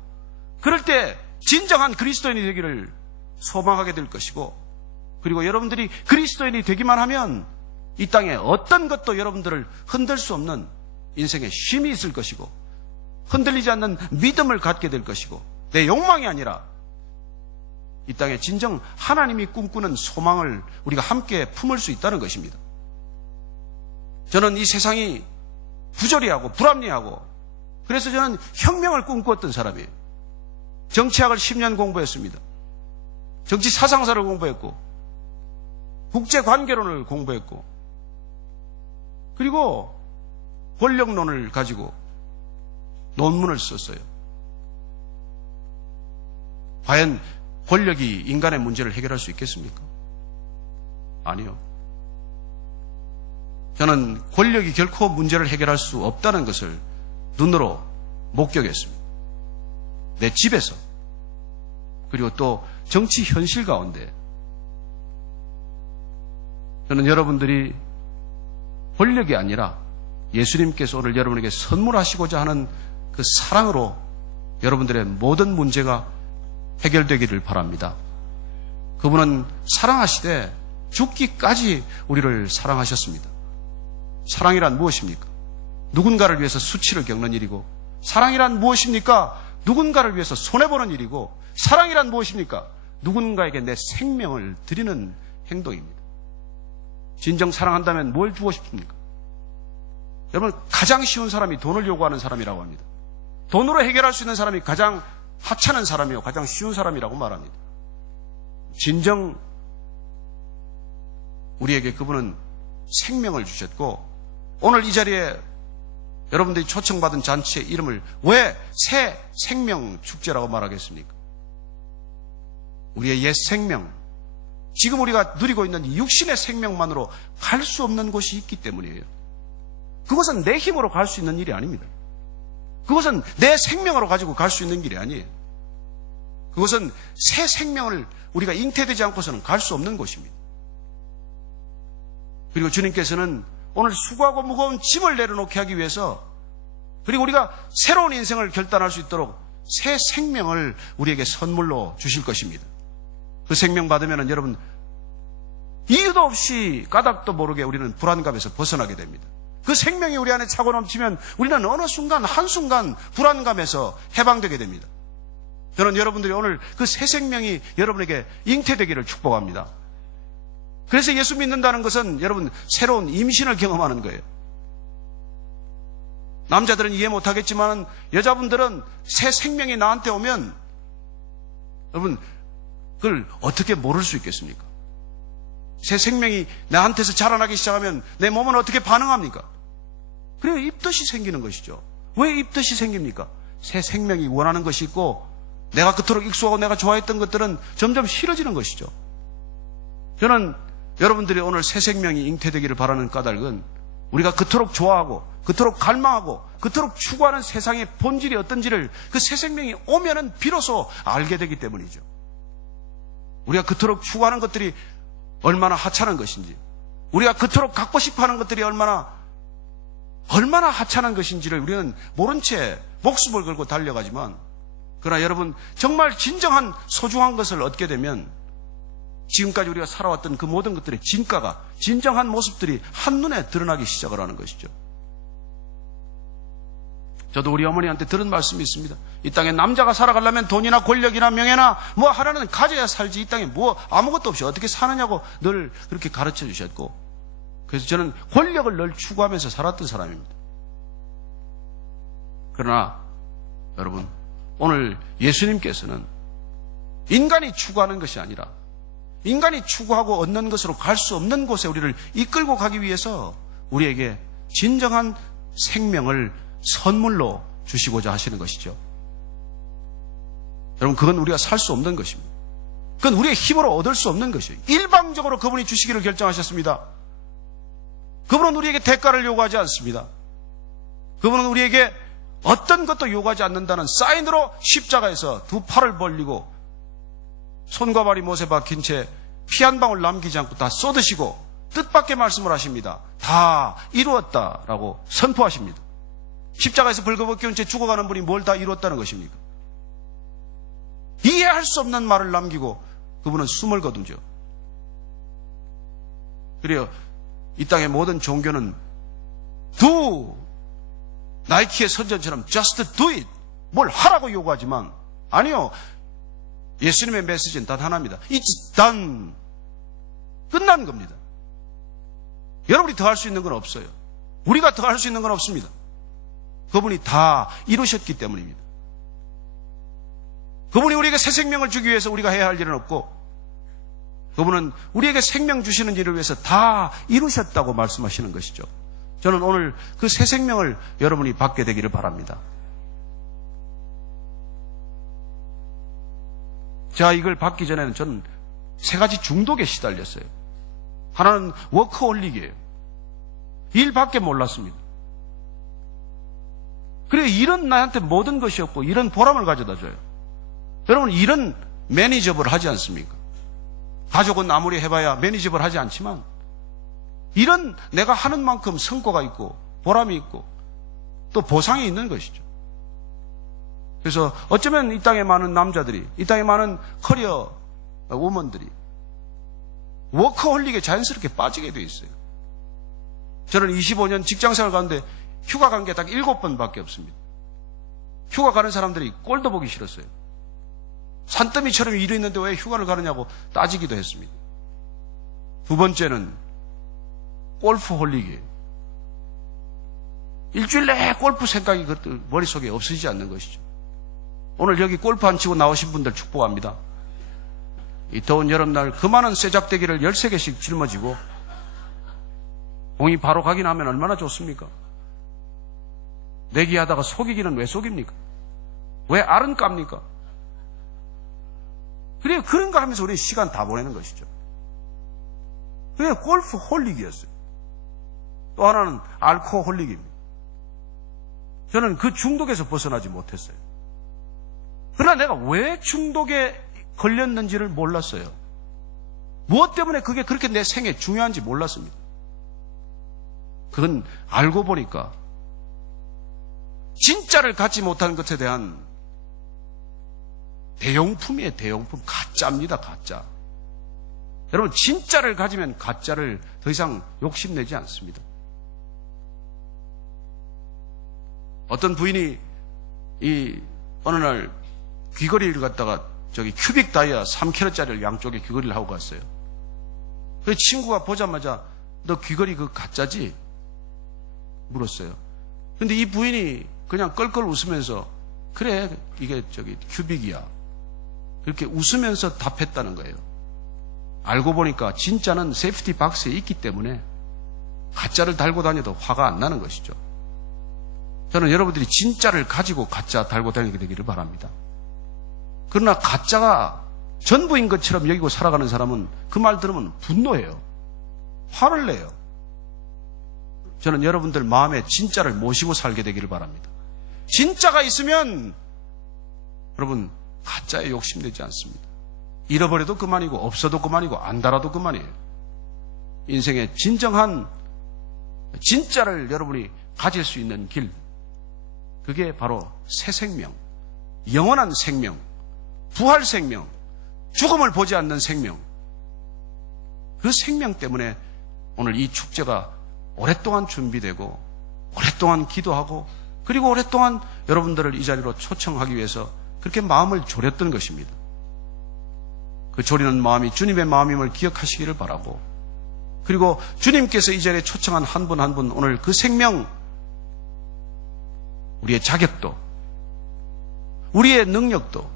그럴 때 진정한 그리스도인이 되기를 소망하게 될 것이고, 그리고 여러분들이 그리스도인이 되기만 하면 이 땅에 어떤 것도 여러분들을 흔들 수 없는 인생의 쉼이 있을 것이고, 흔들리지 않는 믿음을 갖게 될 것이고, 내 욕망이 아니라 이 땅에 진정 하나님이 꿈꾸는 소망을 우리가 함께 품을 수 있다는 것입니다. 저는 이 세상이 부조리하고 불합리하고, 그래서 저는 혁명을 꿈꾸었던 사람이에요. 정치학을 10년 공부했습니다. 정치 사상사를 공부했고, 국제관계론을 공부했고, 그리고 권력론을 가지고 논문을 썼어요. 과연 권력이 인간의 문제를 해결할 수 있겠습니까? 아니요. 저는 권력이 결코 문제를 해결할 수 없다는 것을 눈으로 목격했습니다. 내 집에서, 그리고 또 정치 현실 가운데. 저는 여러분들이 권력이 아니라 예수님께서 오늘 여러분에게 선물하시고자 하는 그 사랑으로 여러분들의 모든 문제가 해결되기를 바랍니다. 그분은 사랑하시되 죽기까지 우리를 사랑하셨습니다. 사랑이란 무엇입니까? 누군가를 위해서 수치를 겪는 일이고, 사랑이란 무엇입니까? 누군가를 위해서 손해보는 일이고, 사랑이란 무엇입니까? 누군가에게 내 생명을 드리는 행동입니다. 진정 사랑한다면 뭘 주고 싶습니까? 여러분, 가장 쉬운 사람이 돈을 요구하는 사람이라고 합니다. 돈으로 해결할 수 있는 사람이 가장 하찮은 사람이요, 가장 쉬운 사람이라고 말합니다. 진정 우리에게 그분은 생명을 주셨고, 오늘 이 자리에 여러분들이 초청받은 잔치의 이름을 왜 새 생명 축제라고 말하겠습니까? 우리의 옛 생명, 지금 우리가 누리고 있는 이 육신의 생명만으로 갈 수 없는 곳이 있기 때문이에요. 그것은 내 힘으로 갈 수 있는 일이 아닙니다. 그것은 내 생명으로 가지고 갈 수 있는 길이 아니에요. 그것은 새 생명을 우리가 잉태되지 않고서는 갈 수 없는 곳입니다. 그리고 주님께서는 오늘 수고하고 무거운 짐을 내려놓게 하기 위해서, 그리고 우리가 새로운 인생을 결단할 수 있도록 새 생명을 우리에게 선물로 주실 것입니다. 그 생명 받으면 여러분, 이유도 없이 까닭도 모르게 우리는 불안감에서 벗어나게 됩니다. 그 생명이 우리 안에 차고 넘치면 우리는 어느 순간 한순간 불안감에서 해방되게 됩니다. 저는 여러분들이 오늘 그 새 생명이 여러분에게 잉태되기를 축복합니다. 그래서 예수 믿는다는 것은 여러분 새로운 임신을 경험하는 거예요. 남자들은 이해 못하겠지만 여자분들은 새 생명이 나한테 오면 여러분 그걸 어떻게 모를 수 있겠습니까? 새 생명이 나한테서 자라나기 시작하면 내 몸은 어떻게 반응합니까? 그래요, 입덧이 생기는 것이죠. 왜 입덧이 생깁니까? 새 생명이 원하는 것이 있고 내가 그토록 익숙하고 내가 좋아했던 것들은 점점 싫어지는 것이죠. 저는 여러분들이 오늘 새 생명이 잉태되기를 바라는 까닭은 우리가 그토록 좋아하고 그토록 갈망하고 그토록 추구하는 세상의 본질이 어떤지를 그 새 생명이 오면은 비로소 알게 되기 때문이죠. 우리가 그토록 추구하는 것들이 얼마나 하찮은 것인지, 우리가 그토록 갖고 싶어하는 것들이 얼마나 하찮은 것인지를 우리는 모른 채 목숨을 걸고 달려가지만, 그러나 여러분 정말 진정한 소중한 것을 얻게 되면 지금까지 우리가 살아왔던 그 모든 것들의 진가가, 진정한 모습들이 한눈에 드러나기 시작을 하는 것이죠. 저도 우리 어머니한테 들은 말씀이 있습니다. 이 땅에 남자가 살아가려면 돈이나 권력이나 명예나 뭐 하나는 가져야 살지, 이 땅에 뭐 아무것도 없이 어떻게 사느냐고 늘 그렇게 가르쳐 주셨고, 그래서 저는 권력을 늘 추구하면서 살았던 사람입니다. 그러나 여러분, 오늘 예수님께서는 인간이 추구하는 것이 아니라 인간이 추구하고 얻는 것으로 갈 수 없는 곳에 우리를 이끌고 가기 위해서 우리에게 진정한 생명을 선물로 주시고자 하시는 것이죠. 여러분, 그건 우리가 살 수 없는 것입니다. 그건 우리의 힘으로 얻을 수 없는 것이에요. 일방적으로 그분이 주시기를 결정하셨습니다. 그분은 우리에게 대가를 요구하지 않습니다. 그분은 우리에게 어떤 것도 요구하지 않는다는 사인으로 십자가에서 두 팔을 벌리고 손과 발이 못에 박힌 채 피 한 방울 남기지 않고 다 쏟으시고 뜻밖의 말씀을 하십니다. 다 이루었다라고 선포하십니다. 십자가에서 벌거벗겨온 채 죽어가는 분이 뭘 다 이루었다는 것입니까? 이해할 수 없는 말을 남기고 그분은 숨을 거두죠. 그래요, 이 땅의 모든 종교는 do, 나이키의 선전처럼 just do it, 뭘 하라고 요구하지만, 아니요, 예수님의 메시지는 단 하나입니다. It's done. 끝난 겁니다. 여러분이 더 할 수 있는 건 없어요. 우리가 더 할 수 있는 건 없습니다. 그분이 다 이루셨기 때문입니다. 그분이 우리에게 새 생명을 주기 위해서 우리가 해야 할 일은 없고, 그분은 우리에게 생명 주시는 일을 위해서 다 이루셨다고 말씀하시는 것이죠. 저는 오늘 그 새 생명을 여러분이 받게 되기를 바랍니다. 제가 이걸 받기 전에는 저는 세 가지 중독에 시달렸어요. 하나는 워크홀릭이에요. 일밖에 몰랐습니다. 그래, 일은 나한테 모든 것이 없고 일은 보람을 가져다 줘요. 여러분, 일은 매니저블 하지 않습니까? 가족은 아무리 해봐야 매니저블 하지 않지만 일은 내가 하는 만큼 성과가 있고 보람이 있고 또 보상이 있는 것이죠. 그래서 어쩌면 이 땅에 많은 남자들이, 이 땅에 많은 커리어 우먼들이 워커홀릭에 자연스럽게 빠지게 돼 있어요. 저는 25년 직장생활 가는데 휴가 간 게 딱 7번밖에 없습니다. 휴가 가는 사람들이 꼴도 보기 싫었어요. 산더미처럼 일이 있는데 왜 휴가를 가느냐고 따지기도 했습니다. 두 번째는 골프 홀릭이에요. 일주일 내에 골프 생각이 머릿속에 없어지지 않는 것이죠. 오늘 여기 골프 안 치고 나오신 분들 축복합니다. 이 더운 여름날 그 많은 쇠잡대기를 13개씩 짊어지고 공이 바로 가긴 하면 얼마나 좋습니까? 내기하다가 속이기는 왜 속입니까? 왜 알은 깝니까? 그래요. 그런 거 하면서 우리 시간 다 보내는 것이죠. 그게 골프 홀릭이었어요. 또 하나는 알코올릭입니다. 저는 그 중독에서 벗어나지 못했어요. 그러나 내가 왜 중독에 걸렸는지를 몰랐어요. 무엇 때문에 그게 그렇게 내 생에 중요한지 몰랐습니다. 그건 알고 보니까 진짜를 갖지 못한 것에 대한 대용품이에요. 대용품. 가짜입니다. 가짜. 여러분 진짜를 가지면 가짜를 더 이상 욕심내지 않습니다. 어떤 부인이 어느 날 귀걸이를 갖다가 저기 큐빅 다이아 3캐럿짜리를 양쪽에 귀걸이를 하고 갔어요. 그 친구가 보자마자 너 귀걸이 그 가짜지? 물었어요. 근데 이 부인이 그냥 껄껄 웃으면서 그래 이게 저기 큐빅이야. 그렇게 웃으면서 답했다는 거예요. 알고 보니까 진짜는 세이프티 박스에 있기 때문에 가짜를 달고 다녀도 화가 안 나는 것이죠. 저는 여러분들이 진짜를 가지고 가짜 달고 다니게 되기를 바랍니다. 그러나 가짜가 전부인 것처럼 여기고 살아가는 사람은 그 말 들으면 분노해요. 화를 내요. 저는 여러분들 마음에 진짜를 모시고 살게 되기를 바랍니다. 진짜가 있으면 여러분 가짜에 욕심내지 않습니다. 잃어버려도 그만이고 없어도 그만이고 안 달아도 그만이에요. 인생의 진정한 진짜를 여러분이 가질 수 있는 길, 그게 바로 새 생명, 영원한 생명, 부활 생명, 죽음을 보지 않는 생명. 그 생명 때문에 오늘 이 축제가 오랫동안 준비되고 오랫동안 기도하고 그리고 오랫동안 여러분들을 이 자리로 초청하기 위해서 그렇게 마음을 졸였던 것입니다. 그 졸이는 마음이 주님의 마음임을 기억하시기를 바라고, 그리고 주님께서 이 자리에 초청한 한 분 한 분 오늘 그 생명, 우리의 자격도 우리의 능력도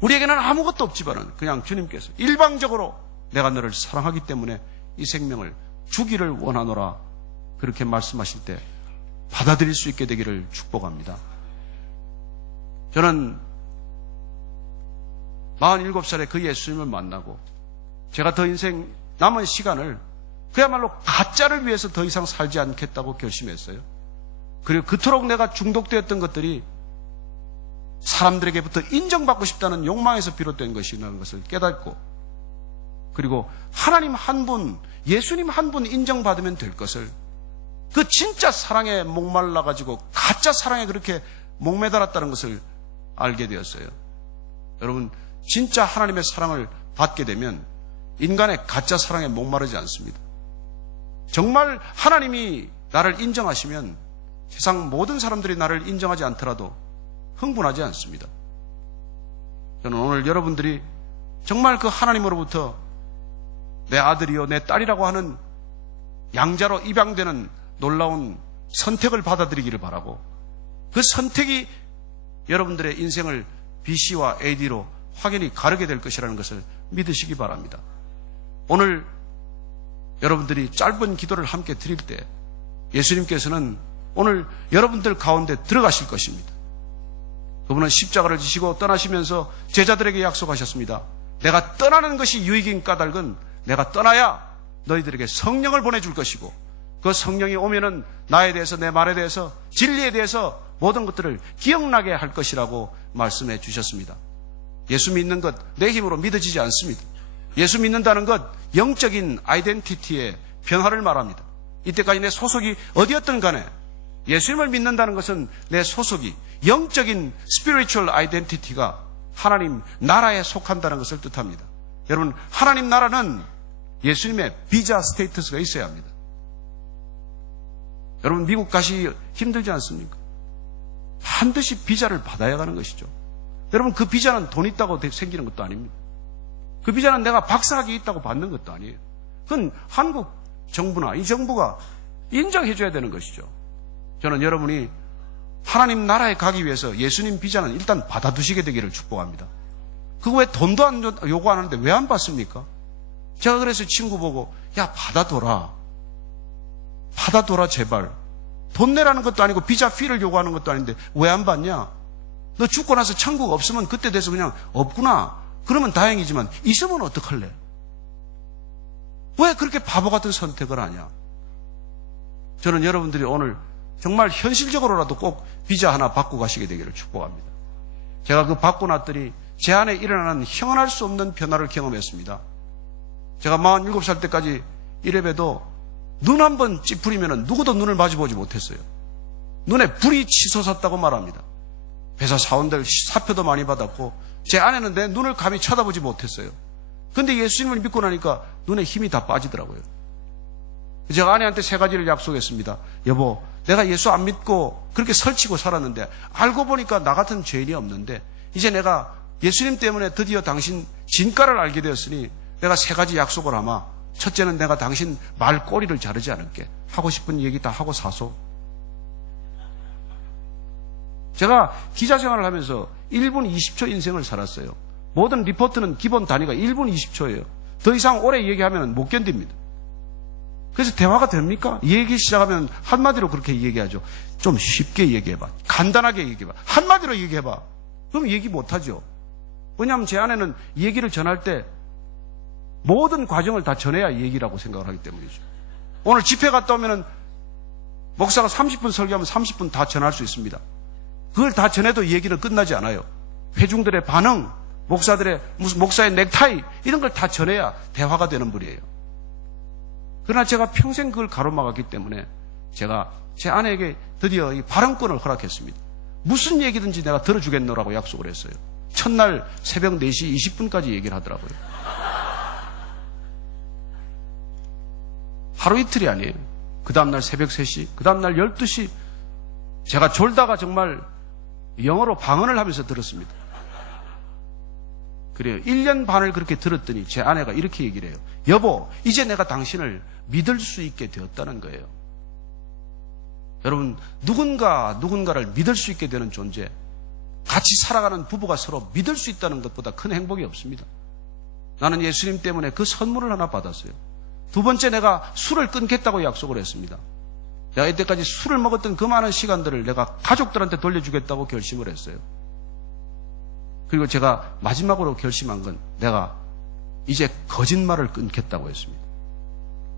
우리에게는 아무것도 없지만은 그냥 주님께서 일방적으로 내가 너를 사랑하기 때문에 이 생명을 주기를 원하노라 그렇게 말씀하실 때 받아들일 수 있게 되기를 축복합니다. 저는 47살에 그 예수님을 만나고 제가 더 인생 남은 시간을 그야말로 가짜를 위해서 더 이상 살지 않겠다고 결심했어요. 그리고 그토록 내가 중독되었던 것들이 사람들에게부터 인정받고 싶다는 욕망에서 비롯된 것이라는 것을 깨닫고, 그리고 하나님 한 분, 예수님 한 분 인정받으면 될 것을, 그 진짜 사랑에 목말라가지고 가짜 사랑에 그렇게 목매달았다는 것을 알게 되었어요. 여러분, 진짜 하나님의 사랑을 받게 되면 인간의 가짜 사랑에 목마르지 않습니다. 정말 하나님이 나를 인정하시면 세상 모든 사람들이 나를 인정하지 않더라도 흥분하지 않습니다. 저는 오늘 여러분들이 정말 그 하나님으로부터 내 아들이요 내 딸이라고 하는 양자로 입양되는 놀라운 선택을 받아들이기를 바라고, 그 선택이 여러분들의 인생을 BC와 AD로 확연히 가르게 될 것이라는 것을 믿으시기 바랍니다. 오늘 여러분들이 짧은 기도를 함께 드릴 때 예수님께서는 오늘 여러분들 가운데 들어가실 것입니다. 그분은 십자가를 지시고 떠나시면서 제자들에게 약속하셨습니다. 내가 떠나는 것이 유익인 까닭은 내가 떠나야 너희들에게 성령을 보내줄 것이고, 그 성령이 오면은 나에 대해서, 내 말에 대해서, 진리에 대해서 모든 것들을 기억나게 할 것이라고 말씀해 주셨습니다. 예수 믿는 것 내 힘으로 믿어지지 않습니다. 예수 믿는다는 것 영적인 아이덴티티의 변화를 말합니다. 이때까지 내 소속이 어디였든 간에 예수님을 믿는다는 것은 내 소속이 영적인 스피리추얼 아이덴티티가 하나님 나라에 속한다는 것을 뜻합니다. 여러분, 하나님 나라는 예수님의 비자 스테이터스가 있어야 합니다. 여러분, 미국 가시 힘들지 않습니까? 반드시 비자를 받아야 가는 것이죠. 여러분, 그 비자는 돈 있다고 생기는 것도 아닙니다. 그 비자는 내가 박사학위 있다고 받는 것도 아니에요. 그건 한국 정부나 이 정부가 인정해 줘야 되는 것이죠. 저는 여러분이 하나님 나라에 가기 위해서 예수님 비자는 일단 받아두시게 되기를 축복합니다. 그거 왜 돈도 안 요구 안 하는데 왜 안 받습니까? 제가 그래서 친구 보고, 야, 받아둬라. 받아둬라, 제발. 돈 내라는 것도 아니고 비자 피를 요구하는 것도 아닌데 왜 안 받냐? 너 죽고 나서 천국 없으면 그때 돼서 그냥 없구나. 그러면 다행이지만 있으면 어떡할래? 왜 그렇게 바보 같은 선택을 하냐? 저는 여러분들이 오늘 정말 현실적으로라도 꼭 비자 하나 받고 가시게 되기를 축복합니다. 제가 그 받고 났더니 제 안에 일어나는 형언할 수 없는 변화를 경험했습니다. 제가 47살 때까지 이래봬도 눈 한 번 찌푸리면 누구도 눈을 마주보지 못했어요. 눈에 불이 치솟았다고 말합니다. 회사 사원들 사표도 많이 받았고 제 아내는 내 눈을 감히 쳐다보지 못했어요. 근데 예수님을 믿고 나니까 눈에 힘이 다 빠지더라고요. 제가 아내한테 3가지를 약속했습니다. 여보, 내가 예수 안 믿고 그렇게 설치고 살았는데 알고 보니까 나 같은 죄인이 없는데 이제 내가 예수님 때문에 드디어 당신 진가를 알게 되었으니 내가 3가지 약속을 하마. 첫째는 내가 당신 말꼬리를 자르지 않을게. 하고 싶은 얘기 다 하고 사소. 제가 기자 생활을 하면서 1분 20초 인생을 살았어요. 모든 리포트는 기본 단위가 1분 20초예요. 더 이상 오래 얘기하면 못 견딥니다. 그래서 대화가 됩니까? 얘기 시작하면 한마디로 그렇게 얘기하죠. 좀 쉽게 얘기해봐. 간단하게 얘기해봐. 한마디로 얘기해봐. 그럼 얘기 못하죠. 왜냐하면 제 아내는 얘기를 전할 때 모든 과정을 다 전해야 얘기라고 생각을 하기 때문이죠. 오늘 집회 갔다 오면은 목사가 30분 설교하면 30분 다 전할 수 있습니다. 그걸 다 전해도 얘기는 끝나지 않아요. 회중들의 반응, 목사의 넥타이 이런 걸 다 전해야 대화가 되는 분이에요. 그러나 제가 평생 그걸 가로막았기 때문에 제가 제 아내에게 드디어 이 발언권을 허락했습니다. 무슨 얘기든지 내가 들어주겠노라고 약속을 했어요. 첫날 새벽 4시 20분까지 얘기를 하더라고요. 하루 이틀이 아니에요. 그 다음날 새벽 3시, 그 다음날 12시 제가 졸다가 정말 영어로 방언을 하면서 들었습니다. 그래요. 1년 반을 그렇게 들었더니 제 아내가 이렇게 얘기를 해요. 여보, 이제 내가 당신을 믿을 수 있게 되었다는 거예요. 여러분, 누군가를 믿을 수 있게 되는 존재, 같이 살아가는 부부가 서로 믿을 수 있다는 것보다 큰 행복이 없습니다. 나는 예수님 때문에 그 선물을 하나 받았어요. 2번째, 내가 술을 끊겠다고 약속을 했습니다. 내가 이때까지 술을 먹었던 그 많은 시간들을 내가 가족들한테 돌려주겠다고 결심을 했어요. 그리고 제가 마지막으로 결심한 건 내가 이제 거짓말을 끊겠다고 했습니다.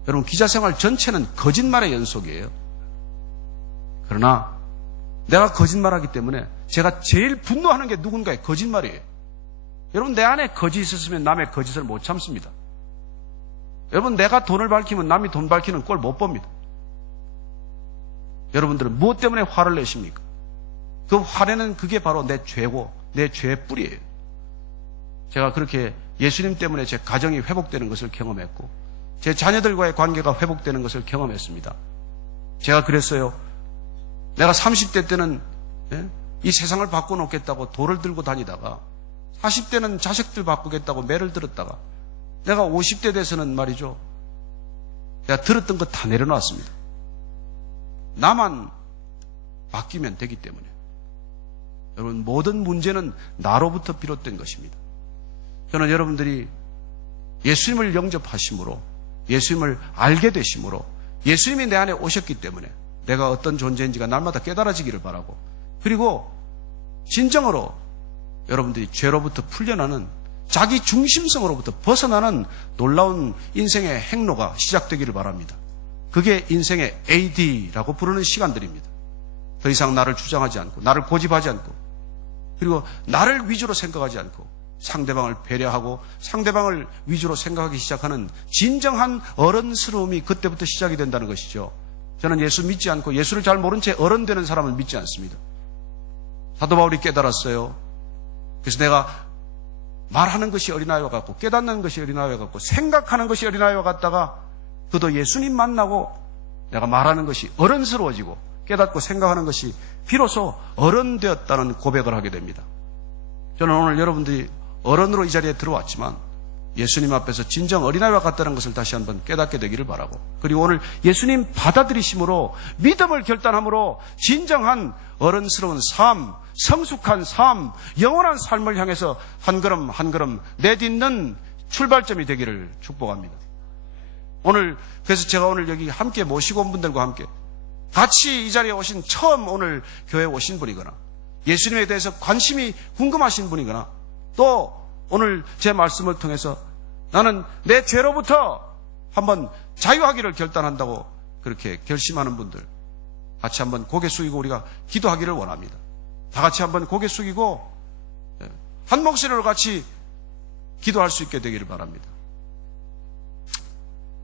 여러분, 기자생활 전체는 거짓말의 연속이에요. 그러나 내가 거짓말하기 때문에 제가 제일 분노하는 게 누군가의 거짓말이에요. 여러분, 내 안에 거짓이 있었으면 남의 거짓을 못 참습니다. 여러분, 내가 돈을 밝히면 남이 돈 밝히는 꼴 못 봅니다. 여러분들은 무엇 때문에 화를 내십니까? 그 화내는 그게 바로 내 죄고 내 죄의 뿌리예요. 제가 그렇게 예수님 때문에 제 가정이 회복되는 것을 경험했고 제 자녀들과의 관계가 회복되는 것을 경험했습니다. 제가 그랬어요. 내가 30대 때는 이 세상을 바꿔놓겠다고 돌을 들고 다니다가 40대는 자식들 바꾸겠다고 매를 들었다가 내가 50대 돼서는 말이죠. 내가 들었던 거 다 내려놨습니다. 나만 바뀌면 되기 때문에. 여러분, 모든 문제는 나로부터 비롯된 것입니다. 저는 여러분들이 예수님을 영접하심으로, 예수님을 알게 되심으로, 예수님이 내 안에 오셨기 때문에 내가 어떤 존재인지가 날마다 깨달아지기를 바라고, 그리고 진정으로 여러분들이 죄로부터 풀려나는 자기 중심성으로부터 벗어나는 놀라운 인생의 행로가 시작되기를 바랍니다. 그게 인생의 AD라고 부르는 시간들입니다. 더 이상 나를 주장하지 않고, 나를 고집하지 않고, 그리고 나를 위주로 생각하지 않고 상대방을 배려하고 상대방을 위주로 생각하기 시작하는 진정한 어른스러움이 그때부터 시작이 된다는 것이죠. 저는 예수 믿지 않고 예수를 잘 모른 채 어른 되는 사람을 믿지 않습니다. 사도 바울이 깨달았어요. 그래서 내가 말하는 것이 어린아이와 같고 깨닫는 것이 어린아이와 같고 생각하는 것이 어린아이와 같다가 그도 예수님 만나고 내가 말하는 것이 어른스러워지고 깨닫고 생각하는 것이 비로소 어른 되었다는 고백을 하게 됩니다. 저는 오늘 여러분들이 어른으로 이 자리에 들어왔지만 예수님 앞에서 진정 어린아이와 같다는 것을 다시 한번 깨닫게 되기를 바라고, 그리고 오늘 예수님 받아들이심으로 믿음을 결단함으로 진정한 어른스러운 삶, 성숙한 삶, 영원한 삶을 향해서 한 걸음 한 걸음 내딛는 출발점이 되기를 축복합니다. 오늘 그래서 제가 오늘 여기 함께 모시고 온 분들과 함께 같이 이 자리에 오신 처음 오늘 교회에 오신 분이거나 예수님에 대해서 관심이 궁금하신 분이거나 또 오늘 제 말씀을 통해서 나는 내 죄로부터 한번 자유하기를 결단한다고 그렇게 결심하는 분들, 같이 한번 고개 숙이고 우리가 기도하기를 원합니다. 다 같이 한번 고개 숙이고 한 목소리로 같이 기도할 수 있게 되기를 바랍니다.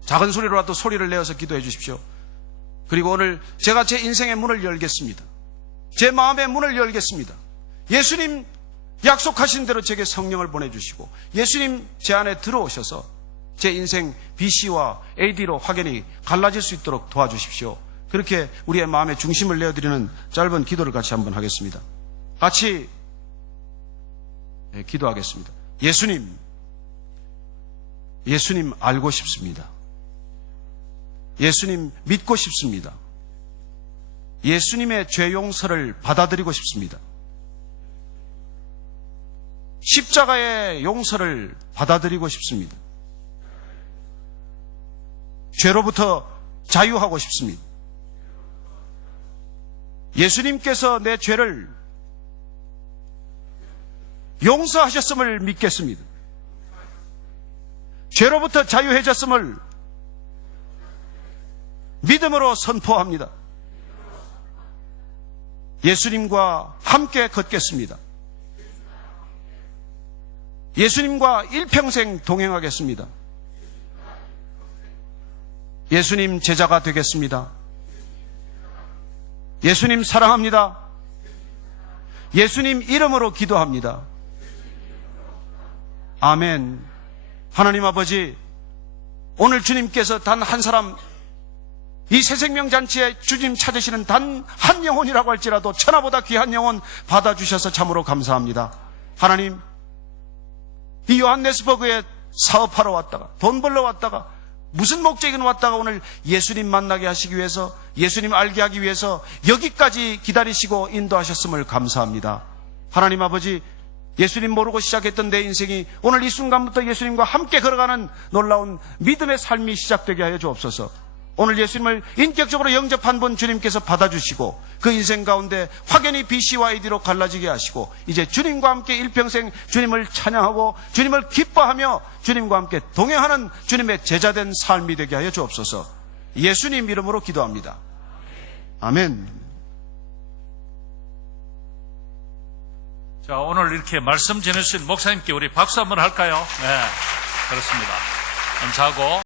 작은 소리로라도 소리를 내어서 기도해 주십시오. 그리고 오늘 제가 제 인생의 문을 열겠습니다. 제 마음의 문을 열겠습니다. 예수님 약속하신 대로 제게 성령을 보내주시고 예수님 제 안에 들어오셔서 제 인생 BC와 AD로 확연히 갈라질 수 있도록 도와주십시오. 그렇게 우리의 마음의 중심을 내어드리는 짧은 기도를 같이 한번 하겠습니다. 같이 기도하겠습니다. 예수님 알고 싶습니다. 예수님 믿고 싶습니다. 예수님의 죄 용서를 받아들이고 싶습니다. 십자가의 용서를 받아들이고 싶습니다. 죄로부터 자유하고 싶습니다. 예수님께서 내 죄를 용서하셨음을 믿겠습니다. 죄로부터 자유해졌음을 믿음으로 선포합니다. 예수님과 함께 걷겠습니다. 예수님과 일평생 동행하겠습니다. 예수님 제자가 되겠습니다. 예수님 사랑합니다. 예수님 이름으로 기도합니다. 아멘. 하나님 아버지, 오늘 주님께서 단 한 사람, 이 새생명잔치에 주님 찾으시는 단 한 영혼이라고 할지라도 천하보다 귀한 영혼 받아주셔서 참으로 감사합니다. 하나님, 이 요한네스버그에 사업하러 왔다가 돈 벌러 왔다가 무슨 목적이든 왔다가 오늘 예수님 만나게 하시기 위해서, 예수님 알게 하기 위해서 여기까지 기다리시고 인도하셨음을 감사합니다. 하나님 아버지, 예수님 모르고 시작했던 내 인생이 오늘 이 순간부터 예수님과 함께 걸어가는 놀라운 믿음의 삶이 시작되게 하여 주옵소서. 오늘 예수님을 인격적으로 영접한 분 주님께서 받아주시고 그 인생 가운데 확연히 BC와 AD로 갈라지게 하시고 이제 주님과 함께 일평생 주님을 찬양하고 주님을 기뻐하며 주님과 함께 동행하는 주님의 제자된 삶이 되게 하여 주옵소서. 예수님 이름으로 기도합니다. 아멘. 자, 오늘 이렇게 말씀 전해주신 목사님께 우리 박수 한번 할까요? 네, 그렇습니다. 감사하고